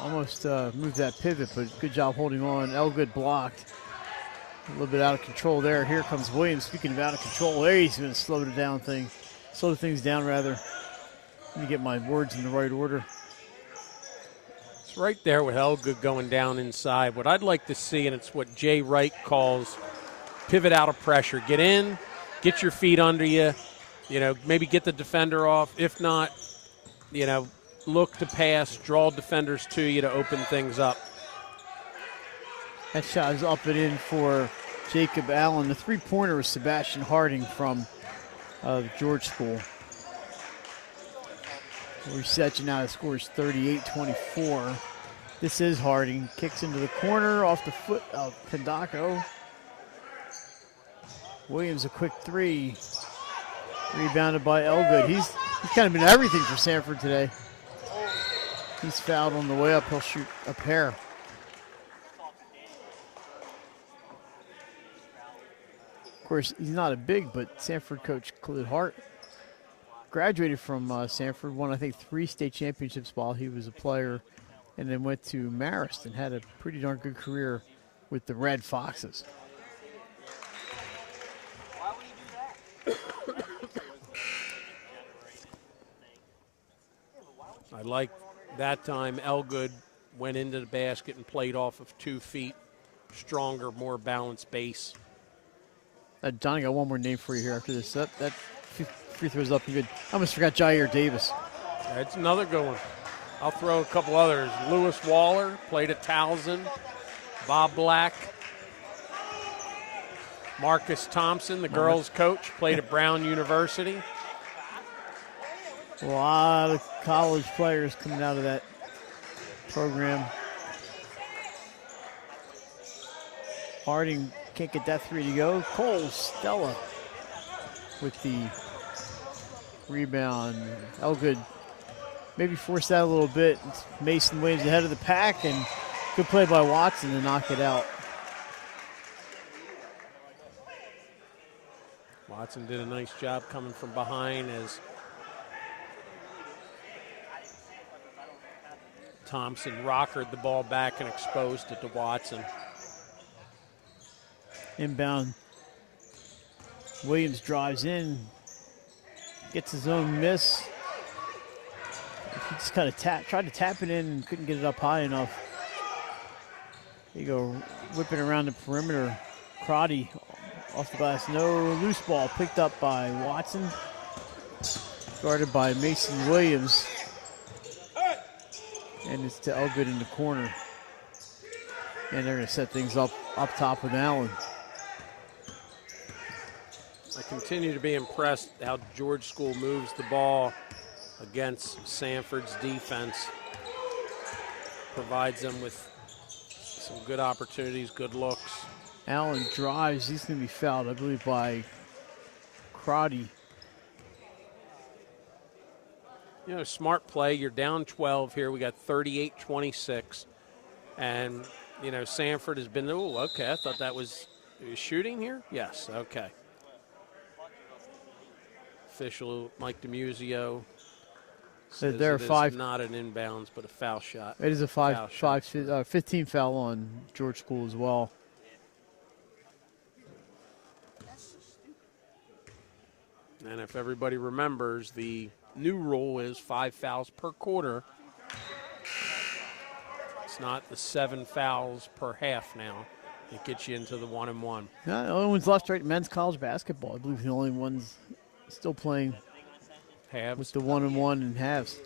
almost moved that pivot, but good job holding on. Elgood blocked. A little bit out of control there. Here comes Williams. Speaking of out of control, there he's going to slow things down rather. Let me get my words in the right order. It's right there with Elgood going down inside. What I'd like to see, and it's what Jay Wright calls pivot out of pressure. Get in, get your feet under you, maybe get the defender off. If not, look to pass, draw defenders to you to open things up. That shot is up and in for Jacob Allen. The three-pointer was Sebastian Harding from George School. Resetting now, the score is 38-24. This is Harding. Kicks into the corner off the foot of Pandako. Williams, a quick three. Rebounded by Elgood. He's kind of been everything for Sanford today. He's fouled on the way up. He'll shoot a pair. Of course, he's not a big, but Sanford coach Khalid Hart graduated from Sanford, won I think 3 state championships while he was a player, and then went to Marist and had a pretty darn good career with the Red Foxes. I like that time Elgood went into the basket and played off of 2 feet. Stronger, more balanced base. John, I got one more name for you here after this. That free throw's up and good. I almost forgot Jair Davis. That's another good one. I'll throw a couple others. Lewis Waller played at Towson. Bob Black. Marcus Thompson, the girls' coach, played at Brown University. A lot of college players coming out of that program. Harding can't get that three to go. Cole Stella with the rebound. Elgood maybe forced that a little bit. Mason Williams ahead of the pack, and good play by Watson to knock it out. Watson did a nice job coming from behind as Thompson rockered the ball back and exposed it to Watson. Inbound. Williams drives in, gets his own miss. just kind of tried to tap it in and couldn't get it up high enough. There you go, whipping around the perimeter. Crotty off the glass. No loose ball picked up by Watson. Guarded by Mason Williams. And it's to Elgood in the corner. And they're going to set things up top with Allen. I continue to be impressed how George School moves the ball against Sanford's defense. Provides them with some good opportunities, good looks. Allen drives. He's going to be fouled, I believe, by Crotty. You know, smart play. You're down 12 here. We got 38-26. And, you know, Sanford has been, oh, okay, I thought that was shooting here? Yes, okay. Official Mike DeMuzio says there are it is five. Not an inbounds, but a foul shot. It is a 15 foul on George School as well. And if everybody remembers, the new rule is 5 fouls per quarter. It's not the 7 fouls per half now. It gets you into the 1-and-1. Yeah, the only ones left right men's college basketball. I believe the only ones still playing halves with the 1-and-1 and halves.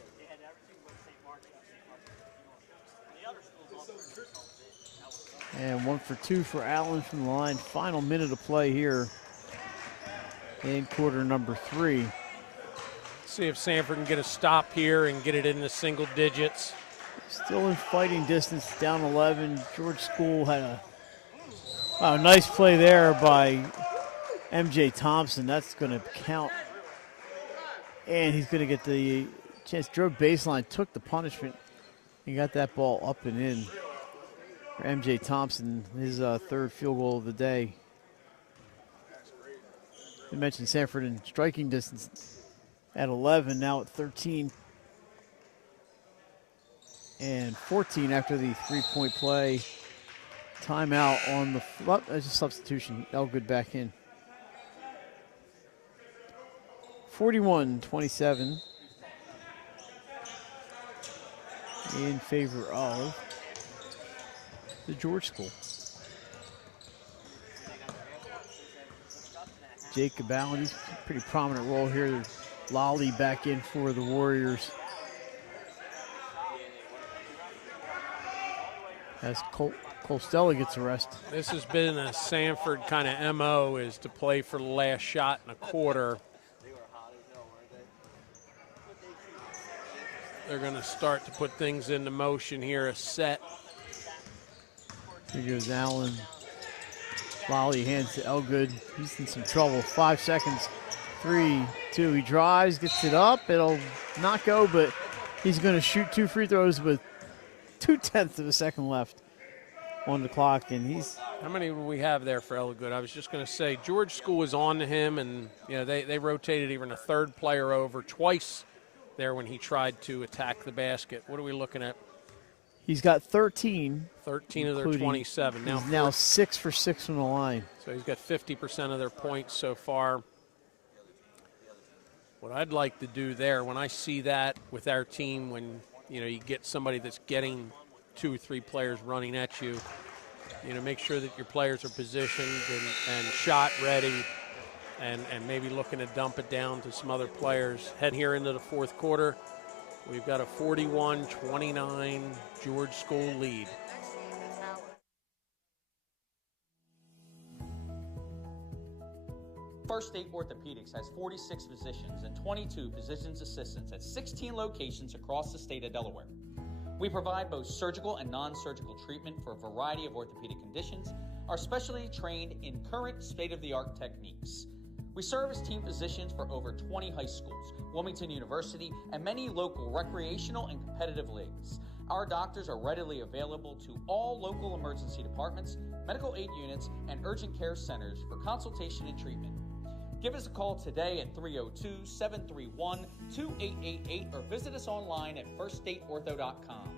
And 1 for 2 for Allen from the line. Final minute of play here in quarter number 3. See if Sanford can get a stop here and get it in the single digits. Still in fighting distance, down 11. George School had a nice play there by MJ Thompson. That's going to count. And he's going to get the chance. Drove baseline, took the punishment, and got that ball up and in for MJ Thompson, his third field goal of the day. I mentioned Sanford in striking distance at 11, now at 13 and 14 after the three-point play. Timeout on the as a substitution. Elgood back in. 41-27 in favor of the George School. Jacob Allen, he's a pretty prominent role here. Lolly back in for the Warriors. As Colstella gets a rest. This has been a Sanford kind of MO, is to play for the last shot in a quarter. They're going to start to put things into motion here, a set. Here goes Allen. Lolly hands to Elgood. He's in some trouble. 5 seconds. 3, 2. He drives, gets it up. It'll not go, but he's going to shoot 2 free throws with 0.2 of a second left on the clock. And he's. How many do we have there for Elgood? I was just going to say George School is on to him, and you know they rotated even a third player over twice there when he tried to attack the basket. What are we looking at? He's got 13. 13 of their 27. He's now 6 for 6 from the line. So he's got 50% of their points so far. What I'd like to do there, when I see that with our team, when you get somebody that's getting 2 or 3 players running at you, make sure that your players are positioned and shot ready, and maybe looking to dump it down to some other players. Head here into the fourth quarter. We've got a 41-29 George School lead. First State Orthopedics has 46 physicians and 22 physician's assistants at 16 locations across the state of Delaware. We provide both surgical and non-surgical treatment for a variety of orthopedic conditions, are specially trained in current state-of-the-art techniques. We serve as team physicians for over 20 high schools, Wilmington University, and many local recreational and competitive leagues. Our doctors are readily available to all local emergency departments, medical aid units, and urgent care centers for consultation and treatment. Give us a call today at 302-731-2888 or visit us online at firststateortho.com.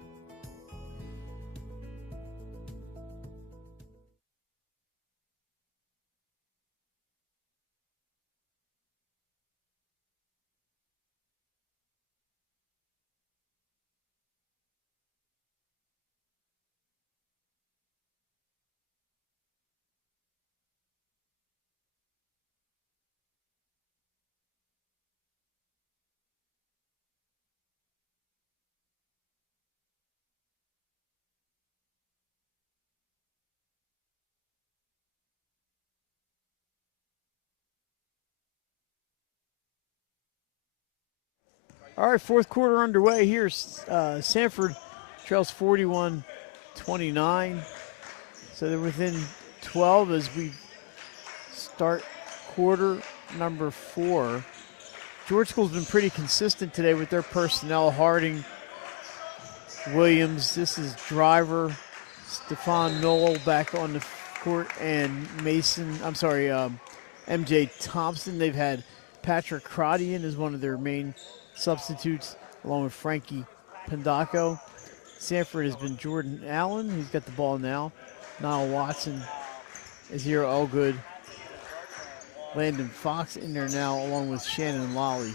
All right, fourth quarter underway here. Sanford trails 41-29. So they're within 12 as we start quarter number 4. George School's been pretty consistent today with their personnel. Harding, Williams, this is Driver, Stephon Knoll back on the court, and MJ Thompson. They've had Patrick Crotty in as one of their main substitutes, along with Frankie Pendaco. Sanford has been Jordan Allen. He's got the ball now. Niall Watson is here. All good. Landon Fox in there now, along with Shannon Lally.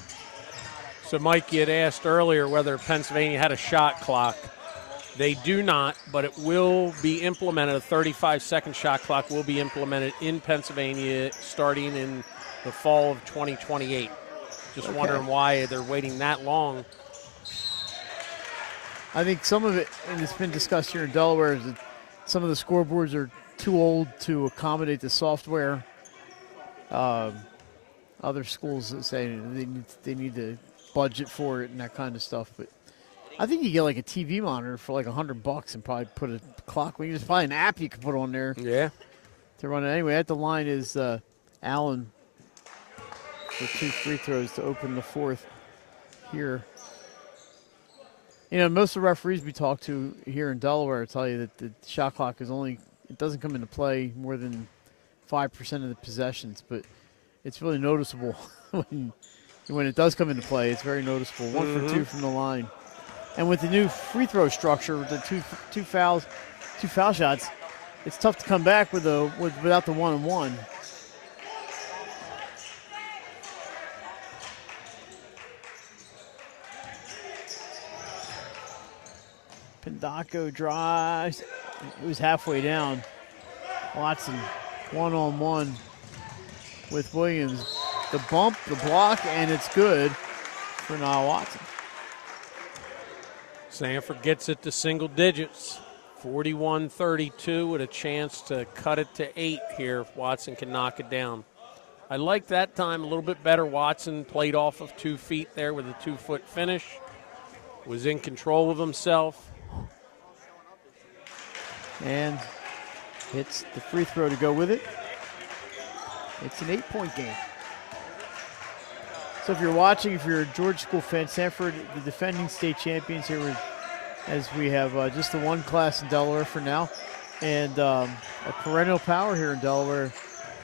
So, Mike, you had asked earlier whether Pennsylvania had a shot clock. They do not, but it will be implemented. A 35-second shot clock will be implemented in Pennsylvania starting in the fall of 2028. Just wondering why they're waiting that long. I think some of it, and it's been discussed here in Delaware, is that some of the scoreboards are too old to accommodate the software. Other schools say they need to budget for it and that kind of stuff. But I think you get like a TV monitor for like $100 and probably put a clock. There's probably an app you can put on there. Yeah. To run it anyway. At the line is Allen for 2 free throws to open the fourth here. You know, most of the referees we talk to here in Delaware tell you that the shot clock is it doesn't come into play more than 5% of the possessions, but it's really noticeable when it does come into play. It's very noticeable. 1 for 2 from the line. And with the new free throw structure, with the two foul shots, it's tough to come back without the 1-on-1. Pendaco drives. It was halfway down. Watson, 1-on-1 with Williams. The bump, the block, and it's good for Niall Watson. Sanford gets it to single digits. 41-32 with a chance to cut it to 8 here if Watson can knock it down. I like that time a little bit better. Watson played off of 2 feet there with a 2-foot finish. Was in control of himself. And hits the free throw to go with it. It's an 8-point game. So if you're watching, if you're a George School fan, Sanford, the defending state champions here, as we have just the one class in Delaware for now, and a perennial power here in Delaware.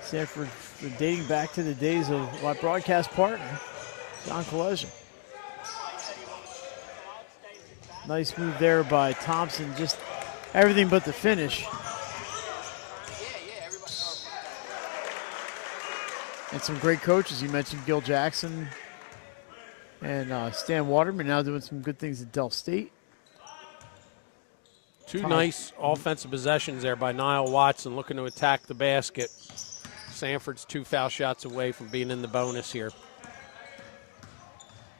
Sanford dating back to the days of my broadcast partner, John Kolesian. Nice move there by Thompson, just everything but the finish. And some great coaches. You mentioned Gil Jackson and Stan Waterman now doing some good things at Del State. 2 nice offensive possessions there by Niall Watson looking to attack the basket. Sanford's 2 foul shots away from being in the bonus here.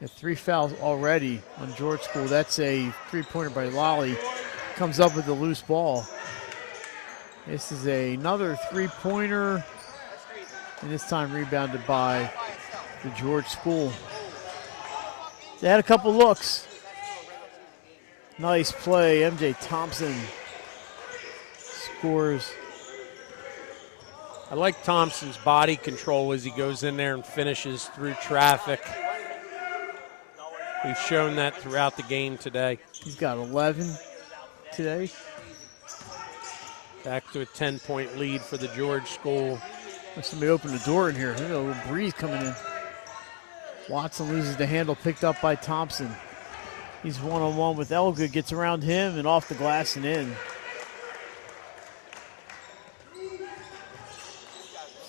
3 fouls already on George School. That's a 3-pointer by Lally. Comes up with the loose ball. This is another 3-pointer. And this time rebounded by the George School. They had a couple looks. Nice play. MJ Thompson scores. I like Thompson's body control as he goes in there and finishes through traffic. We've shown that throughout the game today. He's got 11 today. Back to a 10-point lead for the George School. Somebody opened the door in here. There's a little breeze coming in. Watson loses the handle, picked up by Thompson. He's 1-on-1 with Elgood, gets around him and off the glass and in.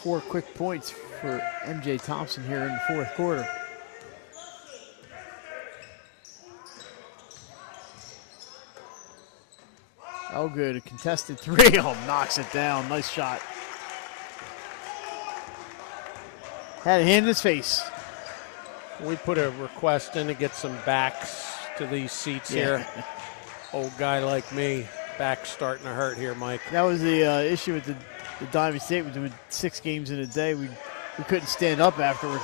4 quick points for MJ Thompson here in the fourth quarter. Elgood, a contested 3. Oh, knocks it down. Nice shot. Had a hand in his face. We put a request in to get some backs to these seats here. Old guy like me, back's starting to hurt here, Mike. That was the issue with the Diamond State. We're doing 6 games in a day. We couldn't stand up afterward.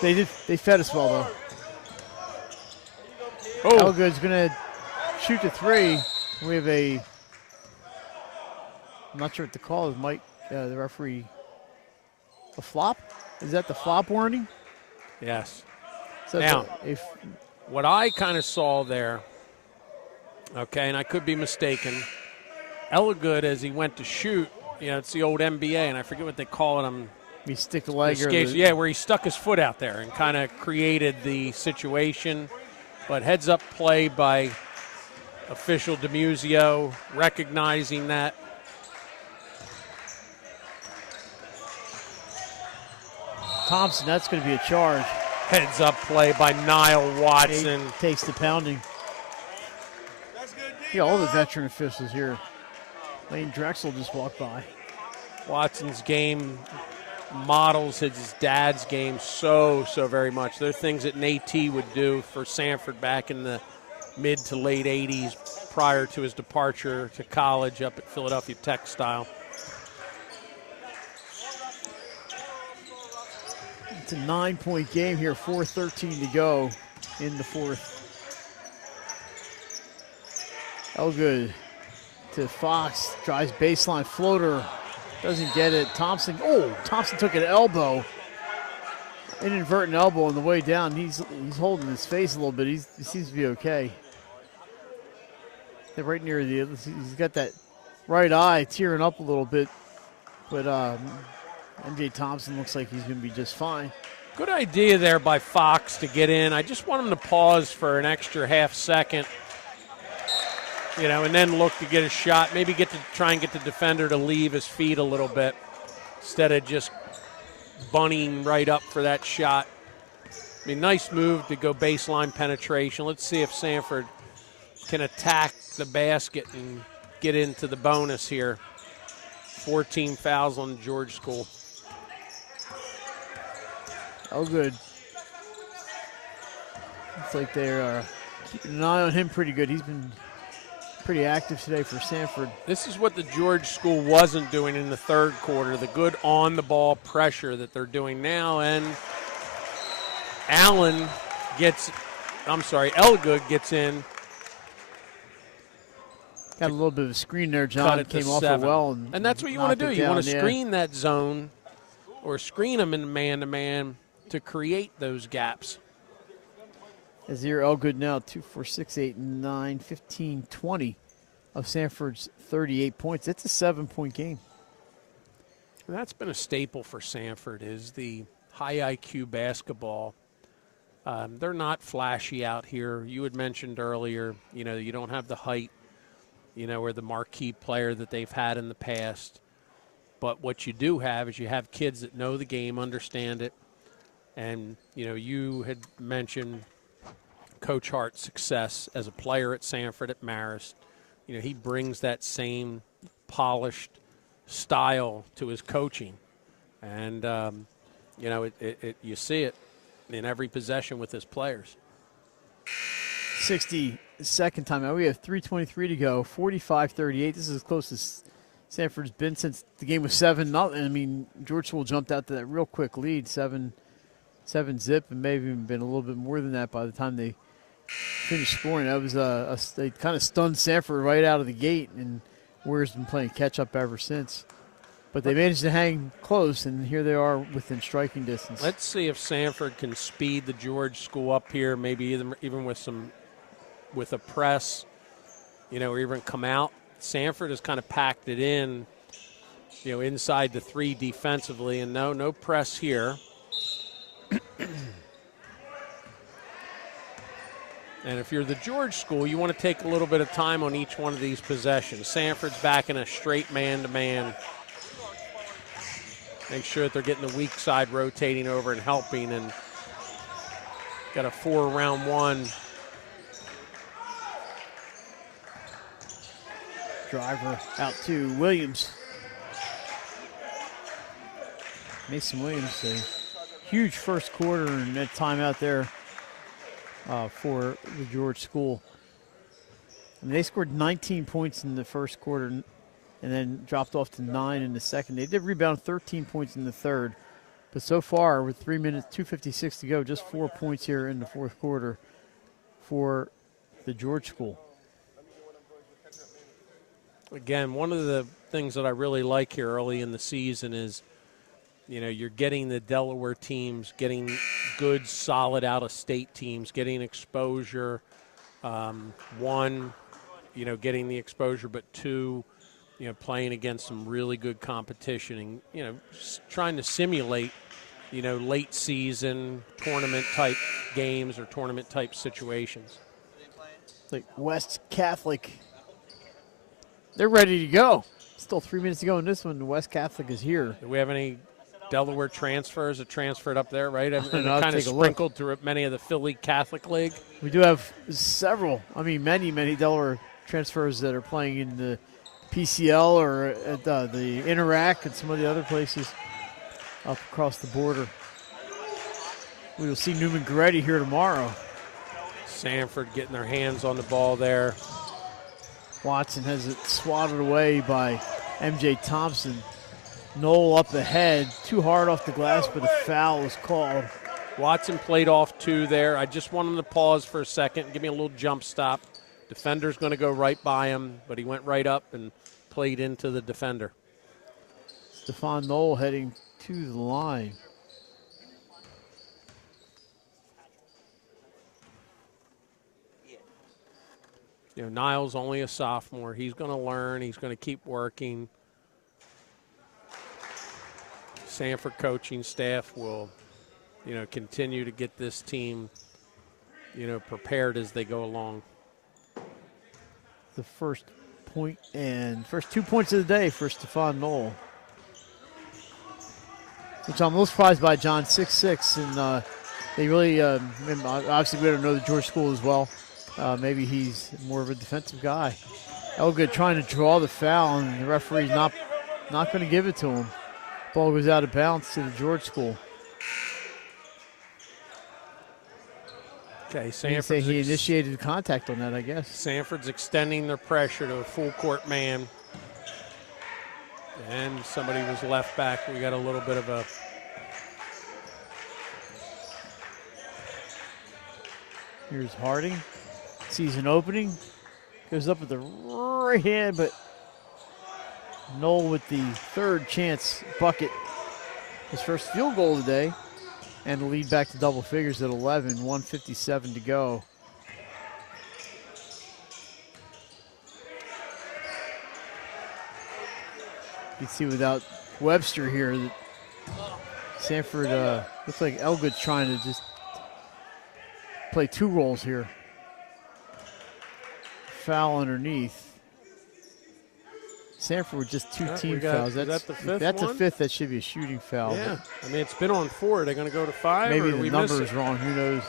They fed us well, though. Elgood's going to shoot the three. We have I'm not sure what the call is, Mike, the referee. A flop? Is that the flop warning? Yes. So now, what I kind of saw there, okay, and I could be mistaken, Elgood, as he went to shoot, it's the old NBA, and I forget what they call it. He stick the leg or yeah, where he stuck his foot out there and kind of created the situation. But heads-up play by official DeMuzio, recognizing that. Thompson, that's going to be a charge. Heads-up play by Niall Watson. He takes the pounding. Yeah, all the veteran officials here. Lane Drexel just walked by. Watson's game models his dad's game so very much. There are things that Nate would do for Sanford back in the mid to late 80s prior to his departure to college up at Philadelphia Textile. It's a 9-point game here, 4:13 to go in the fourth. Elgood to Fox, drives baseline floater, doesn't get it. Thompson took an elbow, inadvertent elbow on the way down. He's holding his face a little bit. He seems to be okay. They're right near he's got that right eye tearing up a little bit, but MJ Thompson looks like he's going to be just fine. Good idea there by Fox to get in. I just want him to pause for an extra half second, and then look to get a shot. Maybe try and get the defender to leave his feet a little bit instead of just bunnying right up for that shot. I mean, nice move to go baseline penetration. Let's see if Sanford can attack the basket and get into the bonus here. 14 fouls on George School. Good. Looks like they're keeping an eye on him pretty good. He's been pretty active today for Sanford. This is what the George School wasn't doing in the third quarter, the good on-the-ball pressure that they're doing now. And Elgood gets in. Got a little bit of a screen there, John. Came off it well. And that's what you want to do. You want to screen that zone or screen them in man-to-man to create those gaps. Azir Elgood now 2, 4, 6, 8, 9, 15, 20 of Sanford's 38 points. It's a 7-point game. And that's been a staple for Sanford is the high IQ basketball. They're not flashy out here. You had mentioned earlier, you don't have the height, or the marquee player that they've had in the past. But what you do have is you have kids that know the game, understand it. And, you had mentioned Coach Hart's success as a player at Sanford at Marist. He brings that same polished style to his coaching. And, you see it in every possession with his players. 62nd timeout. We have 3:23 to go, 45-38. This is as close as Sanford's been since the game was 7-0. I mean, George School jumped out to that real quick lead, 7-zip, and maybe even been a little bit more than that by the time they finished scoring. That was they kind of stunned Sanford right out of the gate, and Warriors been playing catch-up ever since. But they managed to hang close, and here they are within striking distance. Let's see if Sanford can speed the George School up here, maybe even with a press, or even come out. Sanford has kind of packed it in, inside the three defensively, and no press here. And if you're the George School, you want to take a little bit of time on each one of these possessions. Sanford's back in a straight man-to-man. Make sure that they're getting the weak side rotating over and helping, and got a 4-round one. Driver out to Williams. Mason Williams, a huge first quarter and that timeout there for the George School. I mean, they scored 19 points in the first quarter and then dropped off to 9 in the second. They did rebound 13 points in the third. But so far, with 3 minutes, 2:56 to go, just 4 points here in the fourth quarter for the George School. Again, one of the things that I really like here early in the season is, you know, you're getting the Delaware teams, getting good, solid out-of-state teams, getting exposure. One, you know, getting the exposure, but two, you know, playing against some really good competition and, you know, trying to simulate, you know, late season tournament-type games or tournament-type situations. Like West Catholic, they're ready to go. Still 3 minutes to go in this one. West Catholic is here. Do we have any Delaware transfers that transferred up there, right? And I'll kind of take a sprinkled through many of the Philly Catholic League. We do have several, many Delaware transfers that are playing in the PCL or at the Interac and some of the other places up across the border. We will see Newman Goretti here tomorrow. Sanford getting their hands on the ball there. Watson has it swatted away by MJ Thompson. Knoll up ahead, too hard off the glass, but a foul was called. Watson played off two there. I just want him to pause for a second, give me a little jump stop. Defender's going to go right by him, but he went right up and played into the defender. Stephon Knoll heading to the line. You know, Niles only a sophomore. He's going to learn. He's going to keep working. Sanford coaching staff will, you know, continue to get this team, you know, prepared as they go along. The first point and first 2 points of the day for Stephon Knoll, which I'm a little surprised by. John, 6'6", and they really obviously we don't know the George School as well. Maybe he's more of a defensive guy. Elgood trying to draw the foul, and the referee's not going to give it to him. Ball goes out of bounds to the George School. Okay, he initiated contact on that, I guess. Sanford's extending their pressure to a full court man. And somebody was left back. We got a little bit of a... Here's Harding. Sees an opening. Goes up with the right hand, but Knoll with the third chance bucket. His first field goal today. And the lead back to double figures at 11, 1:57 to go. You can see without Webster here that Sanford looks like Elgood's trying to just play two roles here. Foul underneath. Sanford with just two team fouls. Is that the fifth That's one? a fifth. That should be a shooting foul. Yeah, I mean, it's been on 4. Are they going to go to 5? Maybe or the number is wrong. Who knows?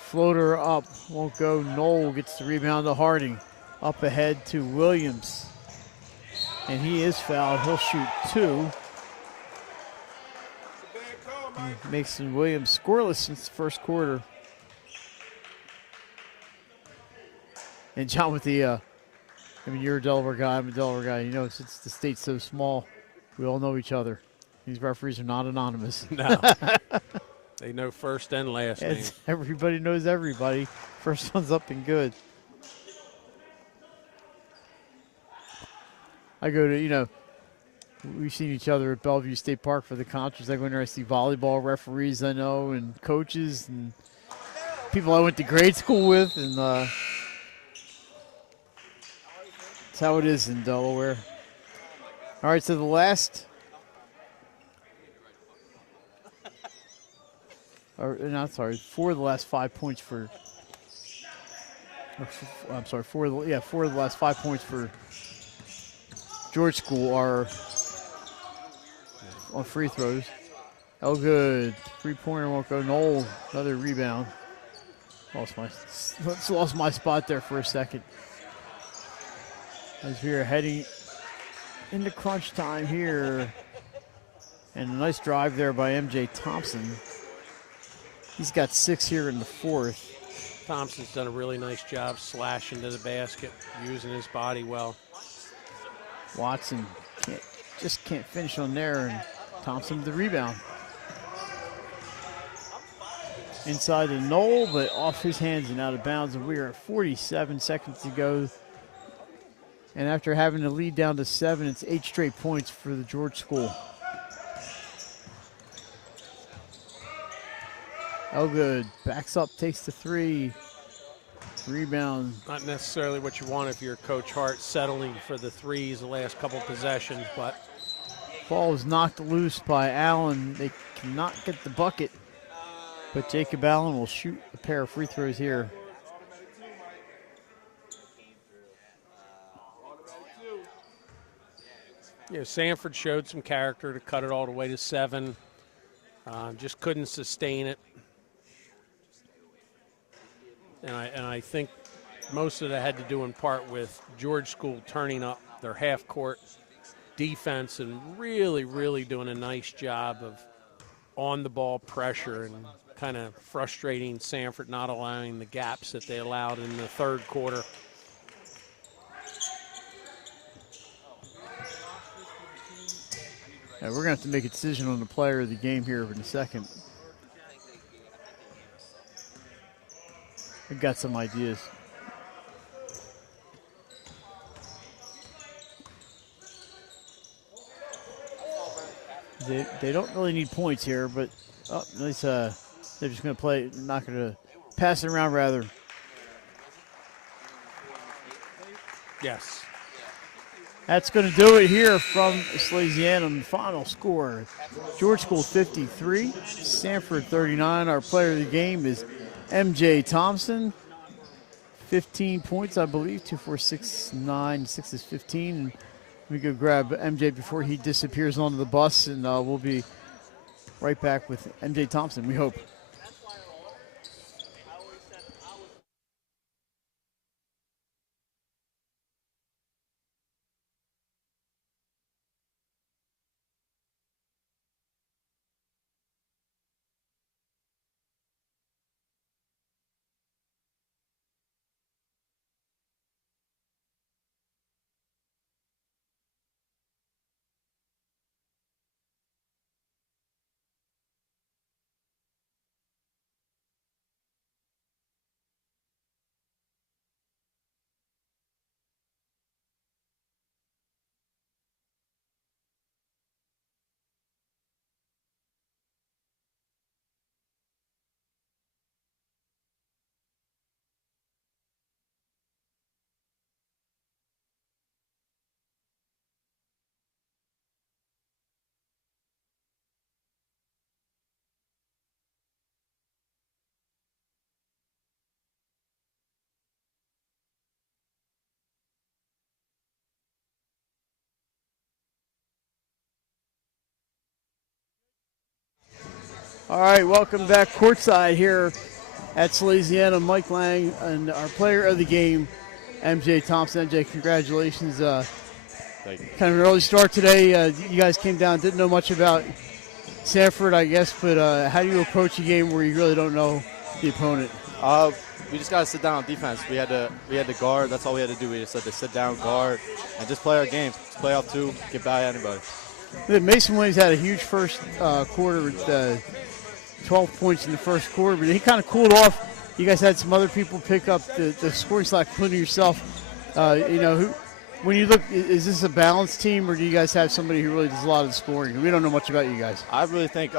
Floater up. Won't go. Knoll gets the rebound to Harding. Up ahead to Williams. And he is fouled. He'll shoot 2. Mason Williams scoreless since the first quarter. And John with the, you're a Delaware guy, I'm a Delaware guy. You know, since the state's so small, we all know each other. These referees are not anonymous. No. They know first and last name. Everybody knows everybody. First one's up and good. I go to, we've seen each other at Bellevue State Park for the concerts. I go in there, I see volleyball referees I know and coaches and people I went to grade school with. And that's how it is in Delaware. All right, so the last, four of the last 5 points for, four of the last 5 points for George School are on free throws. Elgood, three-pointer won't go. Knoll, another rebound. Lost my spot there for a second. As we are heading into crunch time here. And a nice drive there by MJ Thompson. He's got 6 here in the fourth. Thompson's done a really nice job slashing to the basket, using his body well. Watson just can't finish on there, and Thompson with the rebound. inside the Knoll, but off his hands and out of bounds. And we are at 47 seconds to go. And after having the lead down to 7, it's 8 straight points for the George School. Elgood backs up, takes the 3. Rebound. Not necessarily what you want if you're Coach Hart, settling for the threes the last couple possessions, but Ball is knocked loose by Allen. They cannot get the bucket, but Jacob Allen will shoot a pair of free throws here. Yeah, Sanford showed some character to cut it all the way to 7. Just couldn't sustain it. And I think most of that had to do in part with George School turning up their half-court defense and really, really doing a nice job of on-the-ball pressure and kind of frustrating Sanford, not allowing the gaps that they allowed in the third quarter. We're going to have to make a decision on the player of the game here in a second. I've got some ideas. They don't really need points here, but at least they're just going to play, not going to pass it around rather. Yes. That's going to do it here from Salesianum. Final score, George School 53, Sanford 39. Our player of the game is MJ Thompson. 15 points, I believe. 2, 4, 6, 9. 6 is 15. And we go grab MJ before he disappears onto the bus, and we'll be right back with MJ Thompson, we hope. All right, welcome back courtside here at Salesiana. Mike Lang and our player of the game, MJ Thompson. MJ, congratulations. Thank you. Kind of an early start today. You guys came down, didn't know much about Sanford, I guess, but how do you approach a game where you really don't know the opponent? We just got to sit down on defense. We had to guard. That's all we had to do. We just had to sit down, guard, and just play our game. Just play off 2, get by anybody. Mason Williams had a huge first quarter with 12 points in the first quarter, but he kind of cooled off. You guys had some other people pick up the scoring slack, including yourself. When you look, is this a balanced team, or do you guys have somebody who really does a lot of the scoring? We don't know much about you guys. I really think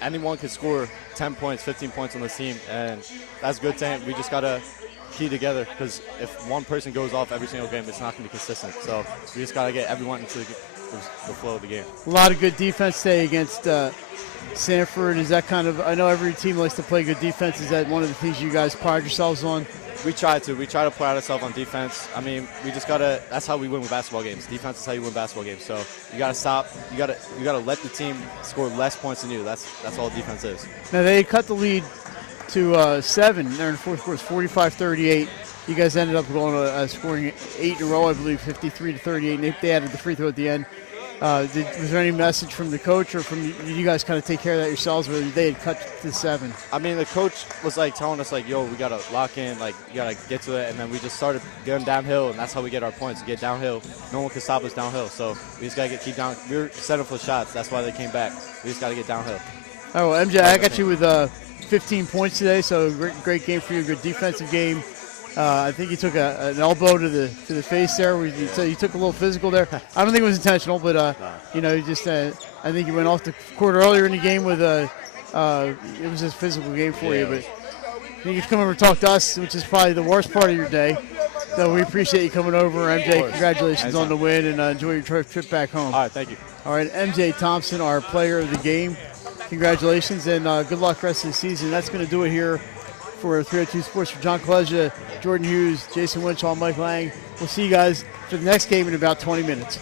anyone can score 10 points, 15 points on this team, and that's good to him. We just got to key together, because if one person goes off every single game, it's not going to be consistent. So we just got to get everyone into the flow of the game. A lot of good defense today against Sanford. Is that kind of, I know every team likes to play good defense. Is that one of the things you guys pride yourselves on? We try to pride ourselves on defense. I mean, we just gotta. That's how we win with basketball games. Defense is how you win basketball games. So you gotta stop. You gotta let the team score less points than you. That's all defense is. Now they cut the lead to 7 there in the fourth quarter, 45-38. You guys ended up going scoring 8 in a row, I believe, 53-38. And they added the free throw at the end. Was there any message from the coach, or from you guys kind of take care of that yourselves, where they had cut to 7? I mean, the coach was telling us yo, we gotta lock in, you gotta get to it, and then we just started going downhill, and that's how we get our points. We get downhill. No one can stop us downhill, so we just gotta keep down. We were setting for shots. That's why they came back. We just gotta get downhill. Oh, well, MJ, I got you with 15 points today, so great game for you, good defensive game. I think you took an elbow to the face there. You took a little physical there. I don't think it was intentional, but you just I think you went off the court earlier in the game with it was a physical game for you. But I think you've come over and talked to us, which is probably the worst part of your day. So we appreciate you coming over, MJ. Congratulations on the win, and enjoy your trip back home. All right, thank you. All right, MJ Thompson, our player of the game. Congratulations, and good luck rest of the season. That's going to do it here for 302 Sports. For John Kaleja, Jordan Hughes, Jason Winchell, Mike Lang. We'll see you guys for the next game in about 20 minutes.